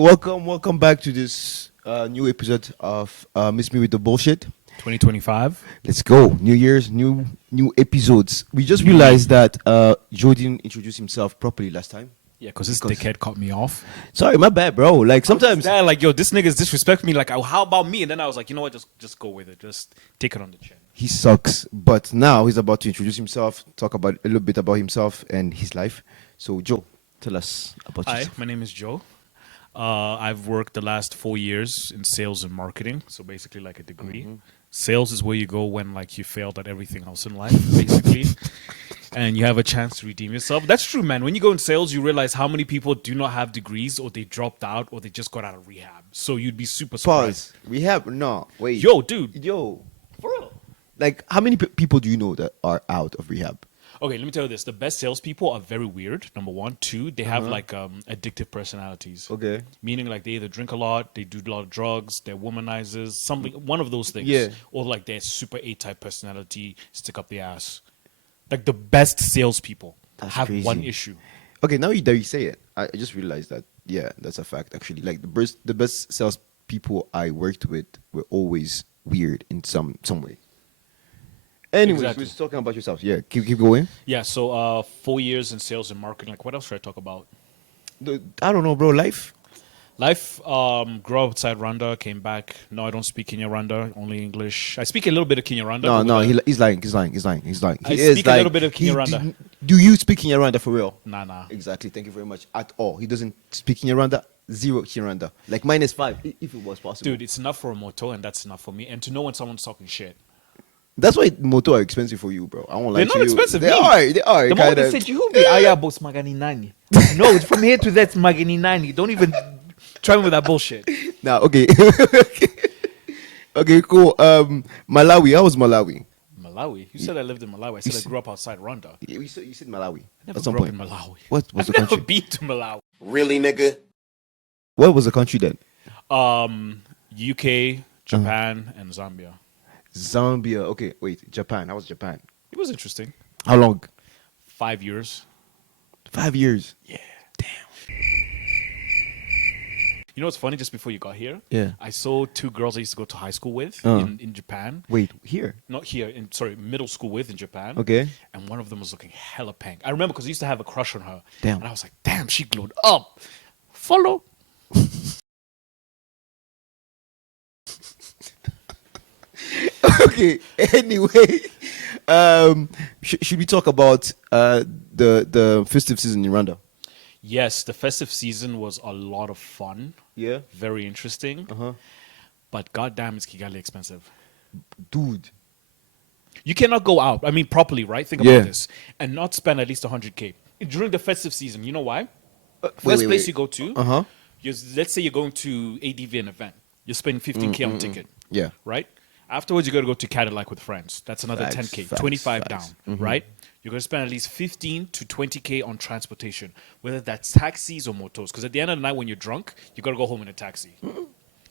welcome back to this new episode of Miss Me with the Bullshit. 2025. Let's go. New Year's, new episodes. We just realized that Joe didn't introduce himself properly last time. Yeah, because this dickhead cut me off. Sorry, my bad, bro. Like sometimes, Like, yo, this nigga's disrespecting me. Like, how about me? And then I was like, you know what? Just go with it. Just take it on the chin. he sucks. But now he's about to introduce himself, talk about a little bit about himself and his life. So, Joe, tell us about Hi, yourself. my name is Joe. I've worked the last 4 years in sales and marketing. So basically like a degree. Sales is where you go when like you failed at everything else in life, basically. And you have a chance to redeem yourself. That's true, man. When you go in sales, you realize how many people do not have degrees or they dropped out or they just got out of rehab. So you'd be super surprised. Pause. Rehab? No, wait. Yo, dude. Yo. For real. Like, how many people do you know that are out of rehab? Okay, let me tell you this. The best salespeople are very weird, number one. Two, they have like addictive personalities. Okay. Meaning like they either drink a lot, they do a lot of drugs, they're womanizers, something, one of those things. Yeah. Or like they're super A-type personality, stick up the ass. Like the best salespeople have crazy. one issue. Okay, now that you say it, I just realized that, yeah, that's a fact, actually. Like, the best salespeople I worked with were always weird in some way. Anyways, Exactly. we're just talking about yourself. Yeah, keep going. Yeah, so 4 years in sales and marketing. Like what else should I talk about? I don't know, bro. Life? Life, grew up outside Rwanda, came back. No, I don't speak Kinyarwanda, only English. I speak a little bit of Kinyarwanda. No, he's lying. He's lying. I He is speak a lying. little bit of Kinyarwanda. Do you speak Kinyarwanda for real? Nah. Exactly. Thank you very much. At all. He doesn't speak Kinyarwanda. Zero Kinyarwanda. Like -5, if it was possible. Dude, it's enough for a moto, and that's enough for me. And to know when someone's talking shit. That's why motor are expensive for you, bro. I won't lie They're to not you. expensive. They me. are. They are. The moment kinda. they said you be aya boss magani nani. No, it's from here to that's magani nani. Don't even Try me with that bullshit. Nah, okay. Okay, cool. Malawi. How was Malawi? Malawi? You said I lived in Malawi. I said I grew up outside Rwanda. You said Malawi. I never At some grew up point. in Malawi. What was I've the never country? been to Malawi. Really, nigga? What was the country then? UK, Japan, and Zambia. Zambia. Okay, wait. Japan. How was Japan? It was interesting. How long? 5 years. 5 years. Yeah. Damn. You know what's funny? Just before you got here, Yeah. I saw two girls I used to go to high school with Uh. in Japan. Wait, here. Not here, middle school with in Japan. Okay. And one of them was looking hella pink. I remember because I used to have a crush on her. Damn. And I was like, damn, she glowed up. Follow. Okay. Anyway, should we talk about the festive season in Rwanda? Yes, the festive season was a lot of fun. Yeah. Very interesting. But goddamn, is Kigali expensive. Dude. You cannot go out, I mean, properly, right? Think Yeah. about this. And not spend at least 100K. During the festive season, you know why? First wait, place wait. you go to, Uh-huh. let's say you're going to ADV an event. You're spending 15K on a ticket. Yeah. Right? Afterwards, you got to go to Cadillac with friends. That's another Facts, 10K, facts, 25 facts. down, right? You're going to spend at least 15 to 20K on transportation, whether that's taxis or motors. Because at the end of the night, when you're drunk, you got to go home in a taxi.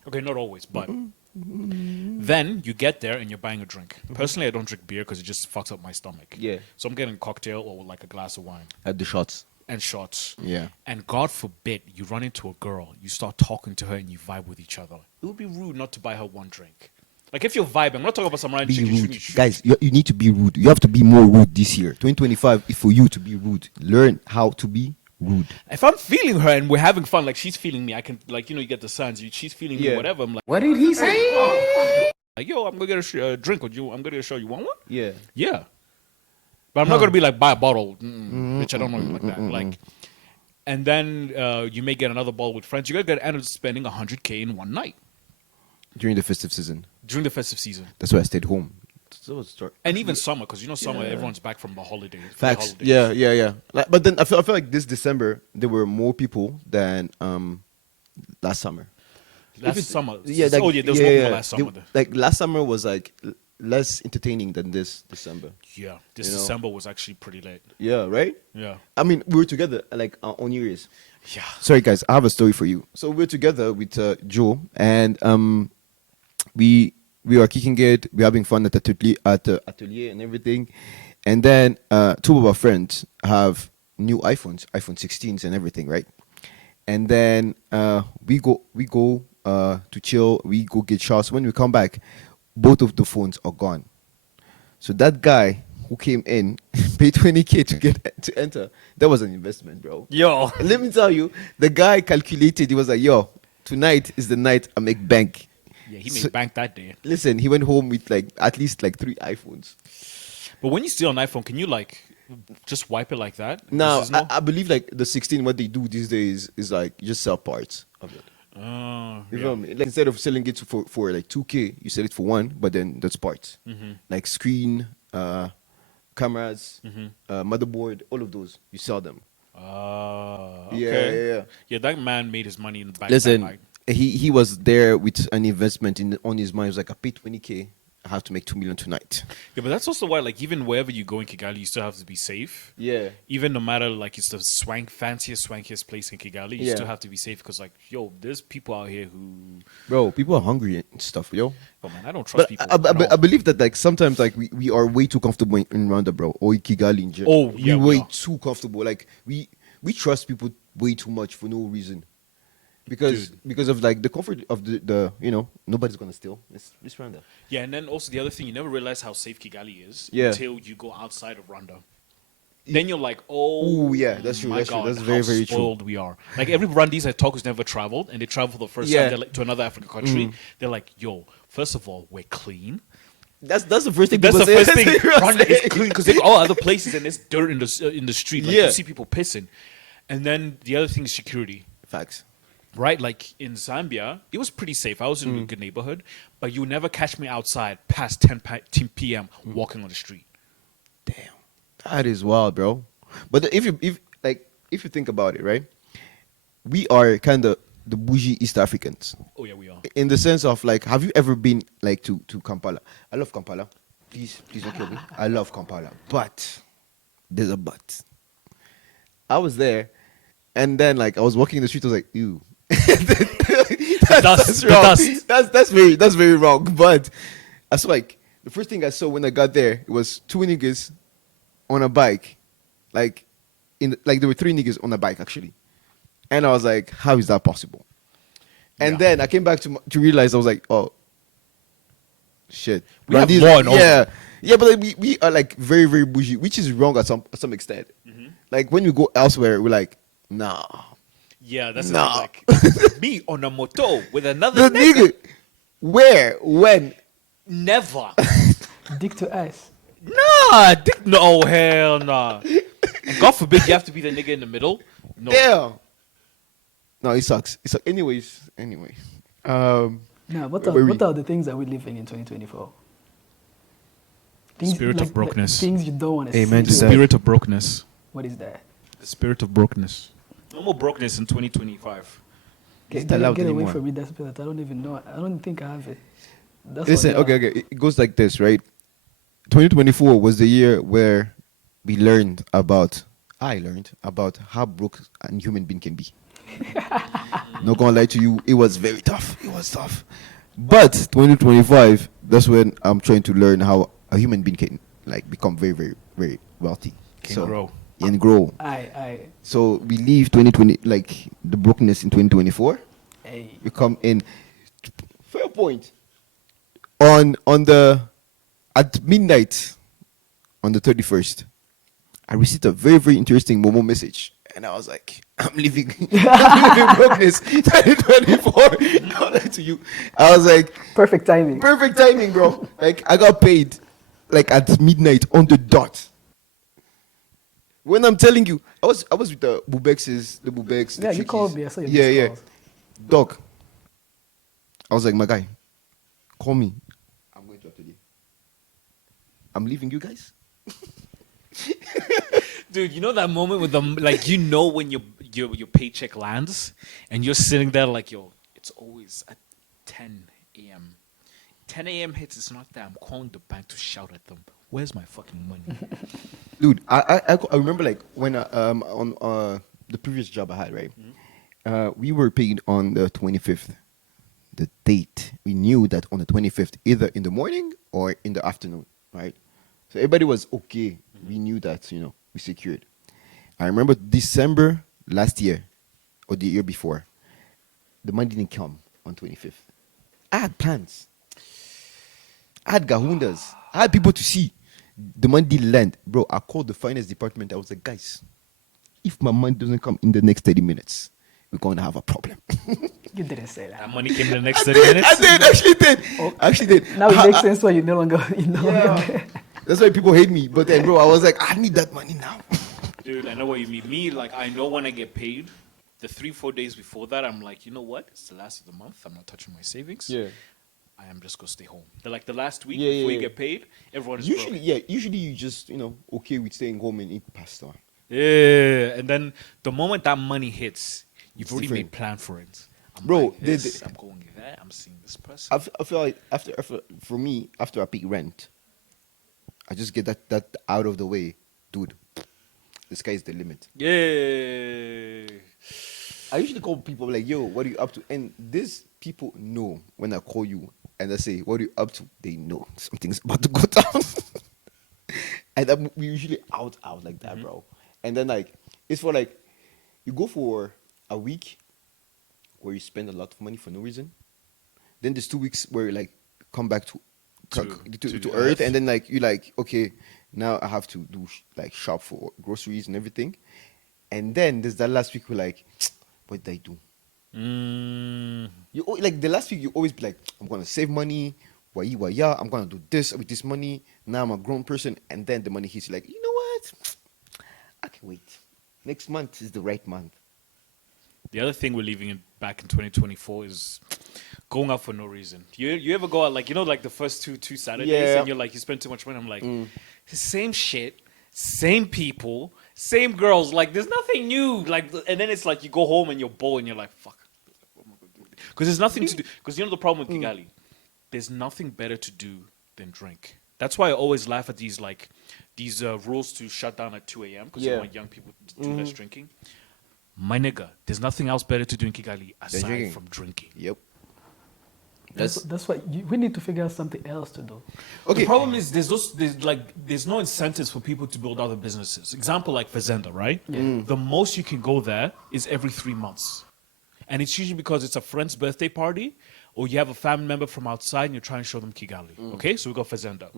Okay, not always, but then you get there and you're buying a drink. Personally, I don't drink beer because it just fucks up my stomach. Yeah. So I'm getting a cocktail or like a glass of wine At the shots. and shots. Yeah. And God forbid you run into a girl, you start talking to her and you vibe with each other. It would be rude not to buy her one drink. Like if you're vibing, I'm not talking about some random Be chick you rude. shoot. Guys, you need to be rude. You have to be more rude this year. 2025 is for you to be rude. Learn how to be rude. If I'm feeling her and we're having fun, like she's feeling me, I can, like, you know, you get the signs. She's feeling Yeah. me, whatever. I'm like, What did he say? like, yo, I'm gonna get a drink with you. I'm gonna get a show. You want one? Yeah. Yeah. But I'm not gonna be like, buy a bottle, bitch. I don't know you like that. Like, and then you may get another bottle with friends. You're gonna end up spending 100K in one night During the festive season. during the festive season, That's why I stayed home. So start. and even summer, because you know summer, everyone's back from the holidays. Facts. Yeah. Like, but then I feel like this December there were more people than last summer. Last summer. Yeah, There was more people last summer. Like last summer was like less entertaining than this December. Yeah, this You know? December was actually pretty late. Yeah, right? Yeah. I mean, we were together like on New Year's. Yeah. Sorry, guys, I have a story for you. So we're together with Joe, and we are kicking it. We're having fun at the atelier and everything. And then two of our friends have new iPhones, iPhone 16s and everything, right? and then we go to chill. We go get shots. When we come back, both of the phones are gone. So that guy who came in paid 20K to enter. That was an investment, bro. Yo. Let me tell you, the guy calculated. He was like, "Yo, tonight is the night I make bank." Yeah, he made So- bank that day. Listen, he went home with like at least like 3 iPhones. But when you steal an iPhone, can you like just wipe it like that? Now, This is I believe like the 16, what they do these days is like you just sell parts of it. You yeah. know what I mean? Like instead of selling it for like 2K, you sell it for 1, but then that's parts. Like screen, cameras, motherboard, all of those. You sell them. Okay. Yeah. Yeah, that man made his money in the back. Listen, Like, he was there with an investment on his mind. He was like, I paid 20K. I have to make 2 million tonight. yeah, but that's also why, like, even wherever you go in Kigali, you still have to be safe. Yeah. Even no matter like it's the swankiest place in Kigali, you Yeah. still have to be safe because like, yo, there's people out here who, Bro, people are hungry and stuff, yo. oh man, I don't trust But people. I believe that like sometimes like we are way too comfortable in Rwanda, bro, or in Kigali in general. Oh, yeah, we're we way are. too comfortable. Like we trust people way too much for no reason. Because of like the comfort of the nobody's gonna steal. It's Rwanda. Yeah, and then also the other thing, you never realize how safe Kigali is Yeah. until you go outside of Rwanda. Then you're like, oh, Ooh, yeah, that's true, my that's true, God, that's how very, very true. spoiled we are. Like every Rwandese I talk who's never traveled, and they travel for the first Yeah. time they're like, to another African country. They're like, yo, first of all, we're clean. That's the first thing. That's the people first say. thing. People Rwanda say. is clean because they go all other places and there's dirt in the street. Like Yeah. you see people pissing, and then the other thing is security. Facts. Right, like in Zambia, it was pretty safe. I was in a good neighborhood, but you never catch me outside past 10 p.m. walking on the street. Damn, that is wild, bro. But if you think about it, right? We are kind of the bougie East Africans. Oh yeah, we are. In the sense of like, have you ever been like to Kampala? I love Kampala. Please don't kill me. I love Kampala, but there's a but. I was there, and then like I was walking in the street. I was like, ew. That's The wrong. dust. That's very wrong. But I saw like the first thing I saw when I got there, it was 2 niggas on a bike, like there were 3 niggas on a bike actually, and I was like, how is that possible? And Yeah. then I came back to realize I was like, oh shit, We have Rwandese- law and order. yeah, but like, we are like very, very bougie, which is wrong at some extent. Like when we go elsewhere, we're like, nah, Yeah, that's Nah. the thing. Like me on a moto with another the nigga. nigga, where, when? Never. Dick to ass. Nah, no, hell nah. And God forbid you have to be the nigga in the middle. No. Damn. No, it sucks. Anyways. Now, what Where we- are the things that we live in 2024? Spirit of brokenness. Things you don't want to Amen The to see. that. spirit of brokenness. What is that? The spirit of brokenness. No more brokenness in 2025. Get, It's not allowed get away anymore. from me, that spirit. I don't even know. I don't think I have it. That's Listen, what they are. okay. It goes like this, right? 2024 was the year where I learned about how broke a human being can be. Not gonna lie to you, it was very tough. It was tough. But 2025, that's when I'm trying to learn how a human being can like become very, very, very wealthy. Can grow. And grow. I, So we leave 2020 like the brokenness in 2024. hey. We come in. Fair point. At midnight on the 31st, I received a very, very interesting Momo message. And I was like, I'm living brokenness 2024. Not lie to you. I was like, Perfect timing. perfect timing, bro. Like I got paid like at midnight on the dot. When I'm telling you, I was with the Bubexes, the Bubex. Yeah, you called me. I saw your Yeah, missed yeah. calls. Dog. I was like, my guy, call me. I'm going to Atelier. I'm leaving you guys. Dude, you know that moment with them, like, you know when your paycheck lands and you're sitting there like, yo, it's always at 10 a.m. 10 a.m. hits, it's not that. I'm calling the bank to shout at them, where's my fucking money? Dude, I remember like when on the previous job I had, right? We were paid on the 25th. The date, we knew that on the 25th, either in the morning or in the afternoon, right? So everybody was okay. We knew that, we secured. I remember December last year, or the year before, the money didn't come on 25th. I had plans. I had gahundas. I had people to see. The money didn't land. Bro, I called the finance department. I was like, guys, if my money doesn't come in the next 30 minutes, we're going to have a problem. You didn't say that. That money came in the next 30 minutes. I did. Actually did. Oh. Actually did. Now it makes sense why you no longer. That's why people hate me. But then, bro, I was like, I need that money now. Dude, I know what you mean. Me, like, I know when I get paid, the 3-4 days before that, I'm like, you know what? It's the last of the month. I'm not touching my savings. Yeah. I am just going to stay home. They're like the last week Yeah, before yeah, you yeah. get paid, everyone is Usually, broke. yeah. Usually, you just, okay with staying home and eat pasta. Yeah. And then the moment that money hits, you've It's already different. made plan for it. I'm Bro, like this, I'm going there. I'm seeing this person. I feel like for me, after I pay rent, I just get that out of the way. Dude, the sky is the limit. Yeah. I usually call people like, yo, what are you up to? And these people know when I call you and I say, what are you up to? They know something's about to go down. And we usually out like that, bro. And then like, it's for like, you go for a week where you spend a lot of money for no reason. Then there's 2 weeks where you like come back to To earth, earth. and then like you like, okay, now I have to do like shop for groceries and everything. And then there's that last week where like, what did I do? Like the last week you always be like, I'm gonna save money, yeah, I'm gonna do this with this money. Now I'm a grown person, and then the money hits you like, you know what? I can wait. Next month is the right month. The other thing we're leaving in back in 2024 is going out for no reason. You ever go out like like the first two Saturdays Yeah. and you're like you spend too much money. I'm like same shit, same people, same girls. Like there's nothing new. Like and then it's like you go home and you're bored and you're like fuck. What am I gonna do? Because there's nothing to do. Because the problem with Kigali, there's nothing better to do than drink. That's why I always laugh at these rules to shut down at 2 a.m. because you Yeah. want young people to do less drinking. My nigga, there's nothing else better to do in Kigali aside drinking. from drinking. Yep. That's why we need to figure out something else to do. Okay. The problem is there's no incentives for people to build other businesses. Example like Fazenda, right? Yeah. The most you can go there is every 3 months. And it's usually because it's a friend's birthday party or you have a family member from outside and you're trying to show them Kigali. Okay? So we got Fazenda.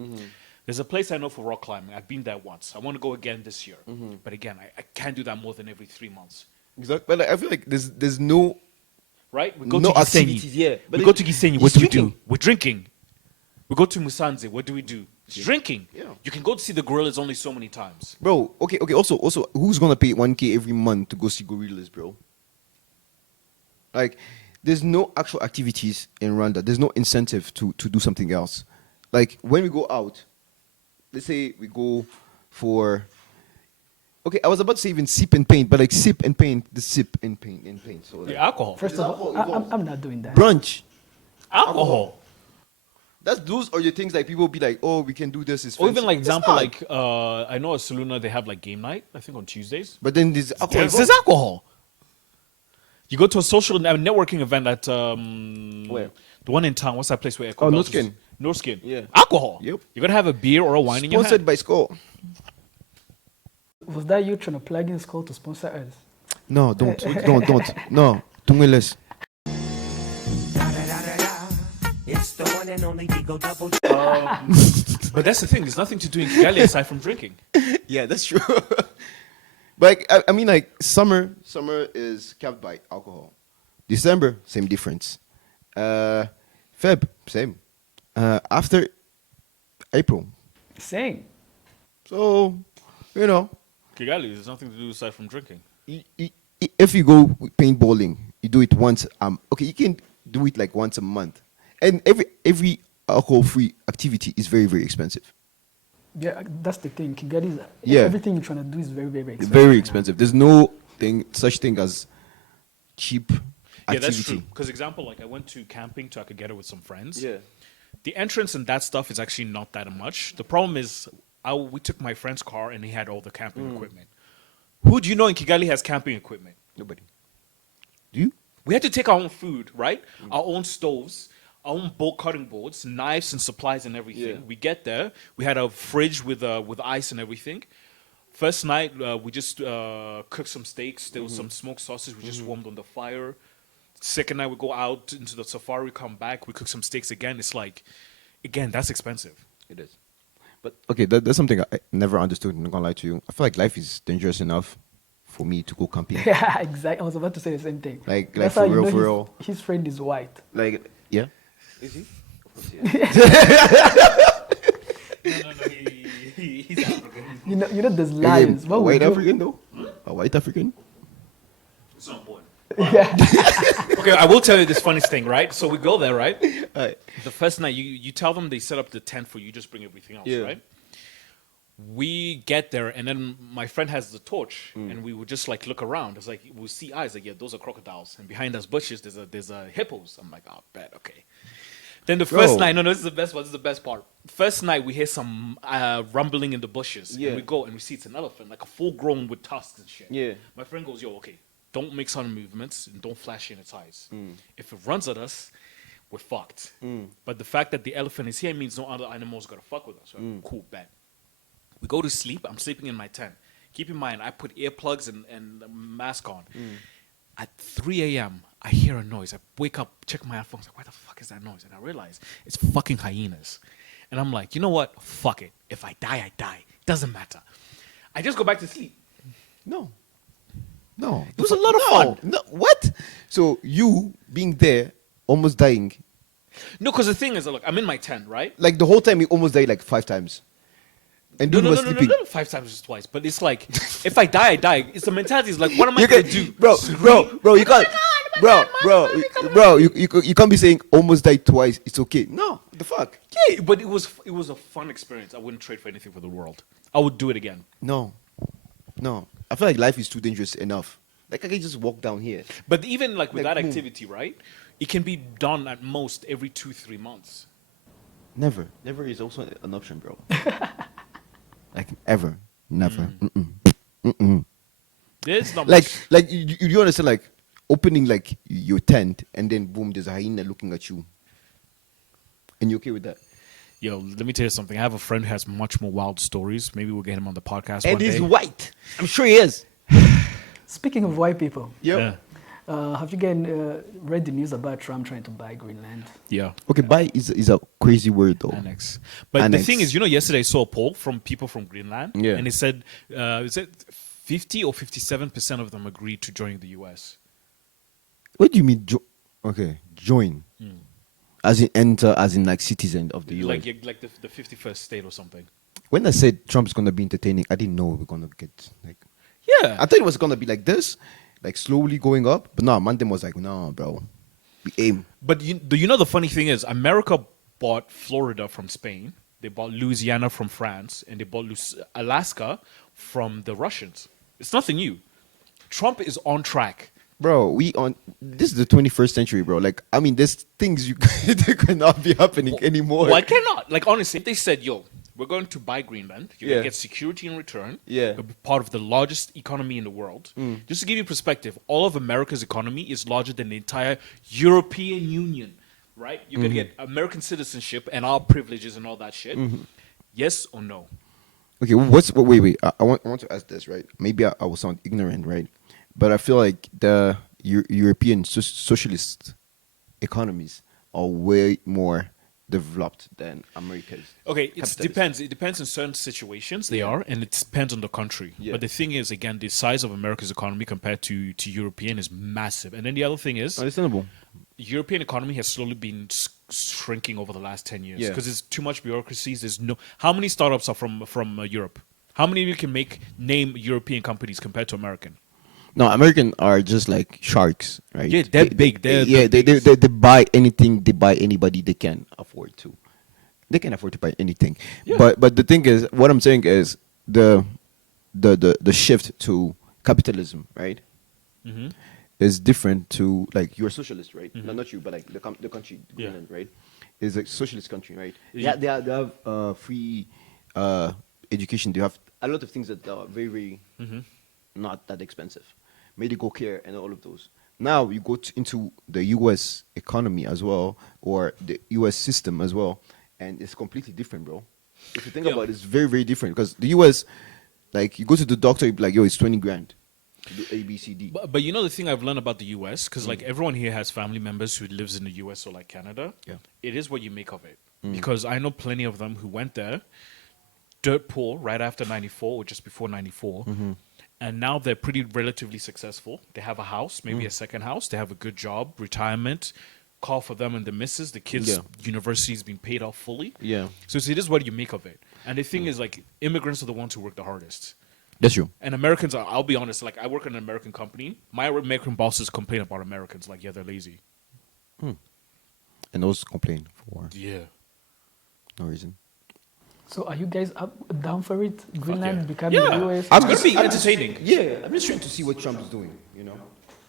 There's a place I know for rock climbing. I've been there once. I want to go again this year. But again, I can't do that more than every 3 months. Exactly. But like, I feel like there's no Right? We go no to Gisenyi. activities. Yeah. We go to Gisenyi. What it's do we drinking. do? We're drinking. We go to Musanze. What do we do? It's drinking. Yeah. You can go to see the gorillas only so many times. Bro, okay. Also, who's gonna pay 1K every month to go see gorillas, bro? Like, there's no actual activities in Rwanda. There's no incentive to do something else. Like when we go out, let's say we go for. Okay, I was about to say even sip and paint, but like sip and paint, the sip and paint. So like, The alcohol. First of all, I'm not doing that. brunch. Alcohol. Those are the things like people be like, oh, we can do this. Is Or even like It's example, not. like I know at Saluna they have like game night. I think on Tuesdays. But then there's alcohol. There's alcohol. You go to a social networking event at Where? the one in town. What's that place where? Oh, No Skin. No Skin. Yeah. Alcohol. Yep. You're gonna have a beer or a wine in your Sponsored hand. by Skull. Was that you trying to plug in Skull to sponsor us? No, don't. No, tungeles. It's the one and only Digo Double. But that's the thing. There's nothing to do in Kigali aside from drinking. Yeah, that's true. But like, I mean, like summer is capped by alcohol. December, same difference. Feb, same. After April, Same. so Kigali, there's nothing to do aside from drinking. if you go paintballing, you do it once. Okay, you can do it like once a month, and every alcohol-free activity is very, very expensive. Yeah, that's the thing. Kigali, Yeah. everything you're trying to do is very, very It's expensive. very expensive. There's no such thing as cheap Yeah, that's activity. true. Because example, like I went to camping to Akagera with some friends. Yeah. The entrance and that stuff is actually not that much. The problem is, we took my friend's car and he had all the camping equipment. Who do you know in Kigali has camping equipment? Nobody. Do you? We had to take our own food, right? Our own stoves, our own bolt cutting boards, knives and supplies and everything. Yeah. We get there. We had a fridge with ice and everything. First night, we just cooked some steaks. There was some smoked sausage. We just warmed on the fire. Second night, we go out into the safari, come back. We cook some steaks again. It's like, again, that's expensive. It is. But okay, that's something I never understood. I'm not gonna lie to you. I feel like life is dangerous enough for me to go camping. Yeah, exactly. I was about to say the same thing. Like That's for how you real, know for real. his friend is white. Like, yeah. Is he? No, he's African. You know, there's Is he lions. a What would white you- African though? A white African? It's not important. Yeah. Okay, I will tell you this funniest thing, right? So we go there, right? Alright. The first night, you tell them they set up the tent for you, just bring everything else, Yeah. right? We get there, and then my friend has the torch, and we would just like look around. It's like we see eyes, like yeah, those are crocodiles, and behind us bushes, there's a hippos. I'm like, oh, bet, okay. Then the first Bro. night, no, this is the best one. This is the best part. First night, we hear some rumbling in the bushes, Yeah. and we go and we see it's an elephant, like a full grown with tusks and shit. Yeah. My friend goes, yo, okay, don't make sudden movements and don't flash in its eyes. If it runs at us, we're fucked. But the fact that the elephant is here means no other animals gonna fuck with us. Right? Cool, bet. We go to sleep. I'm sleeping in my tent. Keep in mind, I put earplugs and a mask on. At 3 a.m., I hear a noise. I wake up, check my headphones. Like, where the fuck is that noise? And I realize it's fucking hyenas. And I'm like, you know what? Fuck it. If I die, I die. Doesn't matter. I just go back to sleep. No. It was a lot of fun. No. What? So you being there, almost dying, No, because the thing is, look, I'm in my tent, right? like the whole time you almost died like 5 times. And dude was sleeping. No, 5 times, just twice. But it's like, if I die, I die. It's the mentality. It's like, what am I You going can, to do? bro, you can't, bro, you can't be saying almost died twice. It's okay. No, the fuck. Yeah, but it was a fun experience. I wouldn't trade for anything for the world. I would do it again. No. I feel like life is too dangerous enough. Like I can just walk down here. But even like with Like, that boom. activity, right? It can be done at most every 2-3 months. Never is also an option, bro. Like ever, never. There's not Like, much. like you understand? Like opening like your tent and then boom, there's a hyena looking at you. And you okay with that? Yo, let me tell you something. I have a friend who has much more wild stories. Maybe we'll get him on the podcast And one he's day. white. I'm sure he is. Speaking of white people, Yeah. have you guys read the news about Trump trying to buy Greenland? Yeah. Okay, buy is a crazy word though. Annex. But Annex. the thing is, yesterday I saw a poll from people from Greenland. Yeah. And it said 50 or 57% of them agreed to join the US. What do you mean? Join. As in enter, as in like citizen of the US. Like the 51st state or something. When I said Trump's gonna be entertaining, I didn't know we were gonna get like. Yeah. I thought it was gonna be like this, like slowly going up. But no, Mandem was like, no, bro, we aim. But you know the funny thing is, America bought Florida from Spain, they bought Louisiana from France, and they bought Alaska from the Russians. It's nothing new. Trump is on track. Bro, this is the 21st century, bro. Like, I mean, there's things that cannot be happening anymore. Why cannot? Like, honestly, if they said, yo, we're going to buy Greenland, you're Yeah. going to get security in return, Yeah. you'll be part of the largest economy in the world. Just to give you perspective, all of America's economy is larger than the entire European Union, right? You're going to get American citizenship and our privileges and all that shit. Yes or no? Okay, wait. I want to ask this, right? Maybe I will sound ignorant, right? But I feel like the European socialist economies are way more developed than America's. Okay, it capitalist. depends. It depends in certain situations they are, and it depends on the country. Yeah. But the thing is, again, the size of America's economy compared to European is massive. And then the other thing is, Understandable. European economy has slowly been shrinking over the last 10 years Yeah. because there's too much bureaucracies. There's no. How many startups are from Europe? How many of you can name European companies compared to American? No, American are just like sharks, right? Yeah, they're big. They're yeah, the they buy anything. They buy anybody they can afford to. They can afford to buy anything. Yeah. But the thing is, what I'm saying is the shift to capitalism, right? Mm-hmm. Is different to like you're a socialist, right? No, not you, but like the country, Yeah. Greenland, right? Is a socialist country, right? Yeah. They have free education. They have a lot of things that are very, very not that expensive. Medical care and all of those. Now you go into the U.S. economy as well, or the U.S. system as well, and it's completely different, bro. If you think Yeah. about it, it's very, very different because the U.S. Like you go to the doctor, you be like, yo, it's 20 grand to do A, B, C, D. But you know the thing I've learned about the US, because like everyone here has family members who lives in the US or like Canada. Yeah. It is what you make of it. Because I know plenty of them who went there, dirt poor right after 94 or just before 94. And now they're pretty relatively successful. They have a house, maybe a second house. They have a good job, retirement, call for them and the missus. The kids' Yeah. university's been paid off fully. Yeah, So it is what you make of it. And the thing is, like, immigrants are the ones who work the hardest. that's true. And Americans are, I'll be honest, like, I work in an American company. My American bosses complain about Americans. Like, yeah, they're lazy. And those complain for Yeah. no reason. So are you guys down for it? Greenland yeah. becoming Yeah. the US? It's going to be entertaining. Yeah, I'm just trying to see what Trump is doing. You know,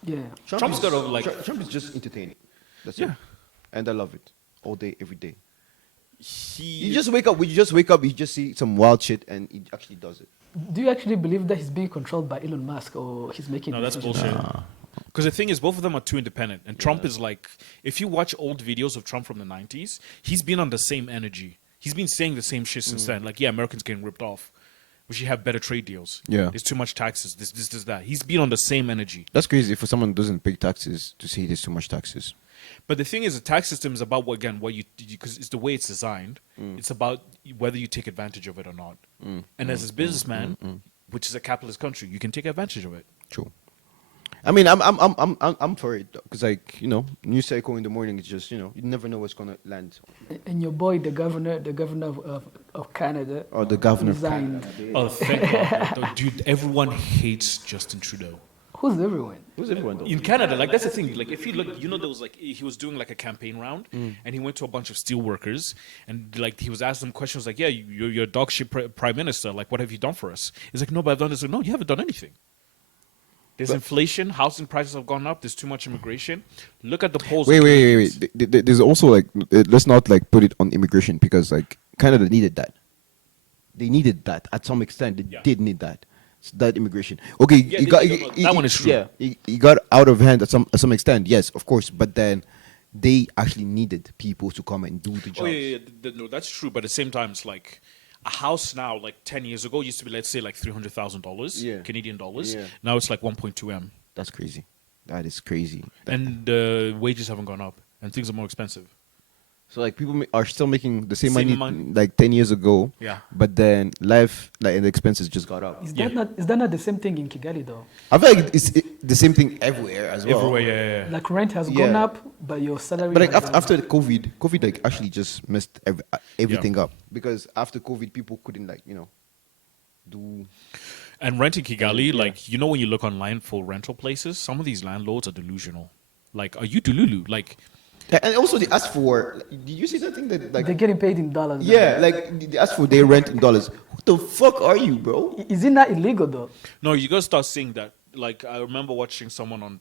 Yeah. Trump's got to, like... Trump is just entertaining. That's Yeah. it. And I love it all day, every day. He... You just wake up. When you just wake up, you just see some wild shit, and he actually does it. Do you actually believe that he's being controlled by Elon Musk or he's making No, that's decisions? bullshit. Because the thing is, both of them are too independent. And Trump is like, if you watch old videos of Trump from the 90s, he's been on the same energy. He's been saying the same shit since then. Like, yeah, Americans getting ripped off. We should have better trade deals. Yeah. There's too much taxes. This, that. He's been on the same energy. That's crazy for someone who doesn't pay taxes to say there's too much taxes. But the thing is, the tax system is about, what you, because it's the way it's designed. It's about whether you take advantage of it or not. And as a businessman, which is a capitalist country, you can take advantage of it. True. I mean, I'm for it because, like, you know, news cycle in the morning is just, you know, you never know what's gonna land. And your boy, the governor of Canada, Or the governor of resigned. Oh, thank God. Dude, everyone hates Justin Trudeau. Who's everyone? Who's everyone though? In Canada, like, that's the thing. Like, if you look, you know, there was like, he was doing like a campaign round, and he went to a bunch of steel workers, and like, he was asking them questions like, yeah, you're a dog shit prime minister. Like, what have you done for us? He's like, no, but I've done this. Like, no, you haven't done anything. There's inflation, housing prices have gone up, there's too much immigration. Look at the polls. Wait. There's also, like, let's not, like, put it on immigration because, like, Canada needed that. They needed that at some extent. They did need that. That immigration. Okay, Yeah, that one is true. Yeah, he got out of hand at some extent. Yes, of course. But then they actually needed people to come and do the job. Oh, yeah. No, that's true. But at the same time, it's like a house now, like 10 years ago, used to be, let's say, like $300,000 Yeah. Canadian dollars. Yeah. Now it's like 1.2 M. That's crazy. That is crazy. And the wages haven't gone up, and things are more expensive. So, like, people are still making the same Same money money. like 10 years ago. Yeah. But then life, like, and the expenses just got up. Is Yeah. that not the same thing in Kigali though? I feel like it's the same thing everywhere as well. Everywhere, yeah. Like rent has Yeah. gone up, but your salary. But like has after the COVID like actually just messed everything up because after COVID people couldn't, like, you know, do. And renting Kigali, Yeah. like, you know, when you look online for rental places, some of these landlords are delusional. Like, are you Delulu? Like, And also they ask for. Did you see that thing that, like? They're getting paid in dollars. Yeah, like they ask for their rent in dollars. Who the fuck are you, bro? Is it not illegal though? no, you gotta start seeing that. Like, I remember watching someone on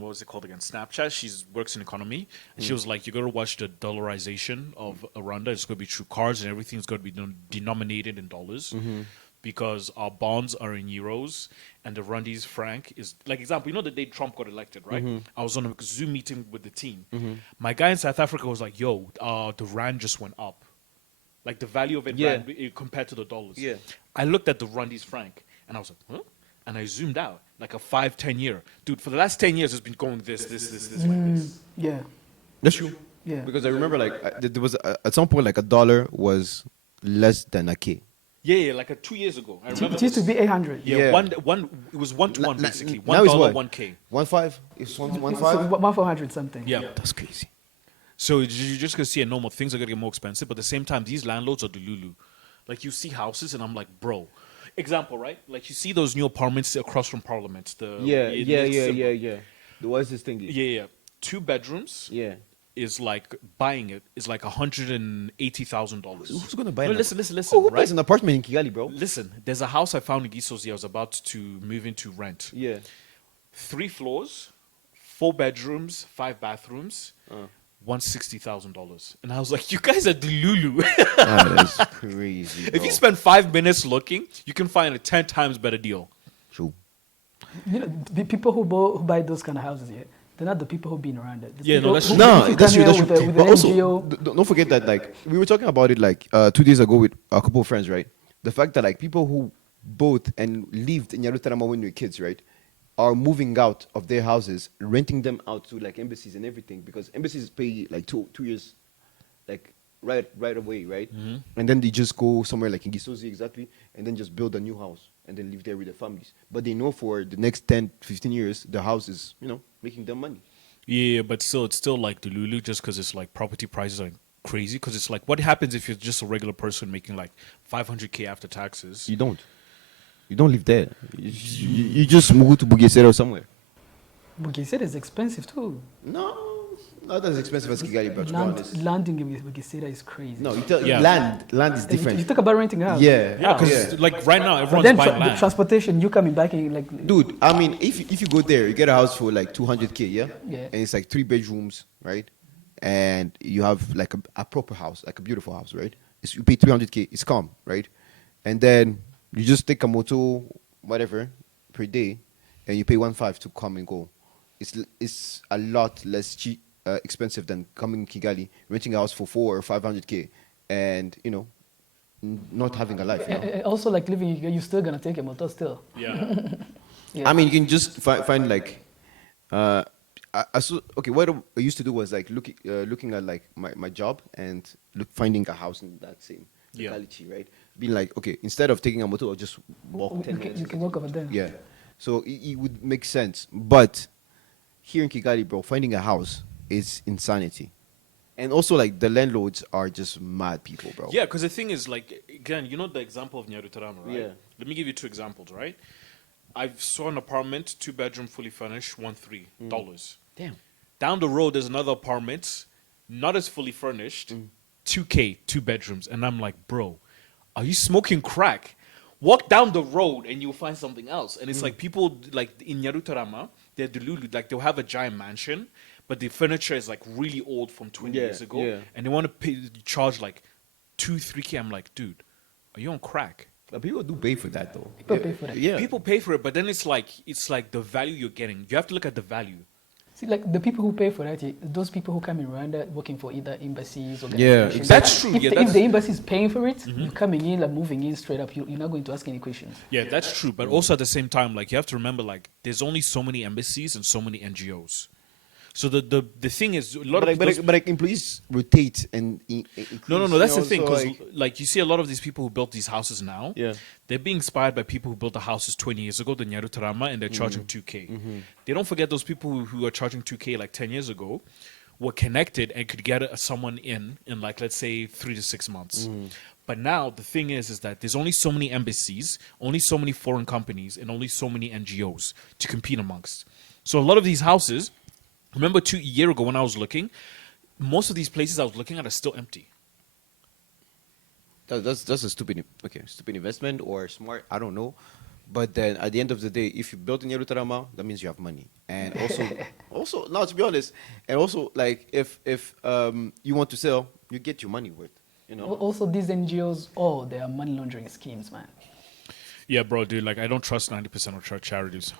what was it called again? Snapchat. She works in economy, and she was like, "You gotta watch the dollarization of Rwanda. It's gonna be through cards, and everything's gonna be denominated in dollars." Because our bonds are in euros and the Rwandese franc is, like, example, you know the day Trump got elected, right? I was on a Zoom meeting with the team. My guy in South Africa was like, yo, the rand just went up. Like, the value of it Yeah. compared to the dollars. Yeah. I looked at the Rwandese franc and I was like, huh? And I zoomed out, like a 5-10 year. Dude, for the last 10 years, it's been going this, like this. Yeah. That's true. Yeah. Because I remember, like, there was at some point, like, $1 was less than a K. Yeah, like 2 years ago. I remember It used to be 800. Yeah, Yeah. one. It was 1-to-1 basically. Now it's $1, what? 1K. 1.5. It's 1.5. So 1,400 something. Yeah. That's crazy. So you're just gonna see a normal. Things are gonna get more expensive, but at the same time, these landlords are delulu. Like, you see houses, and I'm like, bro. Example, right? Like, you see those new apartments across from Parliament. Yeah. What is this thing? Yeah. 2 bedrooms Yeah. is like buying it is like $180,000. Who's gonna buy? No, an- listen, Who right? buys an apartment in Kigali, bro? Listen, there's a house I found in Gisozi I was about to move into rent. Yeah. 3 floors, 4 bedrooms, 5 bathrooms, $160,000. And I was like, you guys are delulu. That is crazy. If you spend 5 minutes looking, you can find a 10 times better deal. True. You know, the people who buy those kind of houses, yeah, they're not the people who've been around it. The Yeah, no, people that's who- true. No, who come that's true. here That's with true. a- with But an also, NGO. don't forget that, like, we were talking about it like 2 days ago with a couple of friends, right? The fact that, like, people who both and lived in Yarutarama when we were kids, right, are moving out of their houses, renting them out to like embassies and everything because embassies pay like 2 years, like right away, right? And then they just go somewhere like in Gisozi exactly, and then just build a new house and then live there with their families. But they know for the next 10, 15 years, the house is making them money. Yeah, but still, it's still like Delulu just because it's like property prices are crazy. Because it's like, what happens if you're just a regular person making like 500K after taxes? You don't live there. You just move to Bugesera or somewhere. Bugesera is expensive too. No, not as expensive as Kigali, but to be honest. Landing in Bugesera is crazy. No, Yeah. land is You different. talk about renting a house. Yeah, Yeah, because like right now, But everyone's then buying the land. transportation, you coming back in like. dude. I mean, if you go there, you get a house for like 200K, yeah, Yeah. and it's like 3 bedrooms, right, and you have like a proper house, like a beautiful house, right? You pay 300K, it's calm, right, and then you just take a moto, whatever, per day, and you pay 1.5 to come and go. It's a lot less expensive than coming to Kigali, renting a house for 400 or 500K, and not having a life. Also, like living, you're still gonna take a motor still. Yeah. Yeah. I mean, you can just find like, okay. What I used to do was like looking at like my job and finding a house in that same Yeah. locality, right? Being like, okay, instead of taking a motor, I'll just walk 10 minutes. You can walk over there. Yeah, so it would make sense. But here in Kigali, bro, finding a house is insanity, and also like the landlords are just mad people, bro. Yeah, because the thing is, like, again, you know the example of Nyarutarama, right? Yeah. Let me give you 2 examples, right? I saw an apartment, 2-bedroom, fully furnished, $1.3. Damn. Down the road, there's another apartment, not as fully furnished, $2K, 2 bedrooms. And I'm like, bro, are you smoking crack? Walk down the road and you'll find something else. And it's like people, like in Nyarutarama, they're Delulu, like they'll have a giant mansion, but the furniture is like really old from 20 years ago. yeah. And they want to charge like 2-3K. I'm like, dude, are you on crack? But people do pay for that though. People pay for that. Yeah. People pay for it, but then it's like the value you're getting. You have to look at the value. See, like the people who pay for that, those people who come in Rwanda working for either embassies or exactly. That's true. Yeah, If the embassy is paying for it, you're coming in, like moving in straight up. You're not going to ask any questions. Yeah, that's true. But also at the same time, like you have to remember, like there's only so many embassies and so many NGOs. So the thing is, a lot But of like, but like employees rotate and increase, no. That's the thing, so, because like you see a lot of these people who built these houses now. Yeah. They're being inspired by people who built the houses 20 years ago, the Nyarutarama, and they're charging 2K. They don't forget those people who are charging 2K like 10 years ago were connected and could get someone in like, let's say, 3 to 6 months. But now the thing is that there's only so many embassies, only so many foreign companies, and only so many NGOs to compete amongst. So a lot of these houses, remember 2 years ago when I was looking, most of these places I was looking at are still empty. that's a stupid investment or smart, I don't know. But then at the end of the day, if you built in Yarutarama, that means you have money. And also now to be honest, and also like if you want to sell, you get your money worth. Also, these NGOs, they are money laundering schemes, man. Yeah, bro, dude, like I don't trust 90% of charities.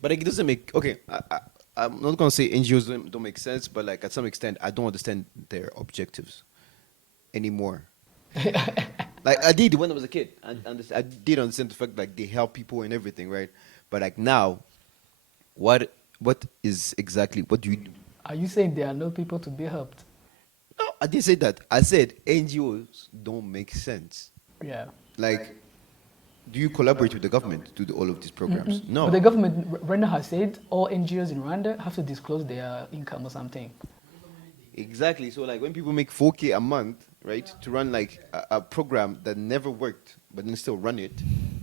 But like, it doesn't make I'm not gonna say NGOs don't make sense, but like at some extent, I don't understand their objectives anymore. Like I did when I was a kid. I did understand the fact like they help people and everything, right? But like now, what is exactly what do you do? Are you saying there are no people to be helped? No, I didn't say that. I said NGOs don't make sense. Yeah. Like, do you collaborate with the government to do all of these programs? No. But the government, Rwanda has said all NGOs in Rwanda have to disclose their income or something. Exactly. So like when people make 4K a month, right, to run like a program that never worked, but then still run it,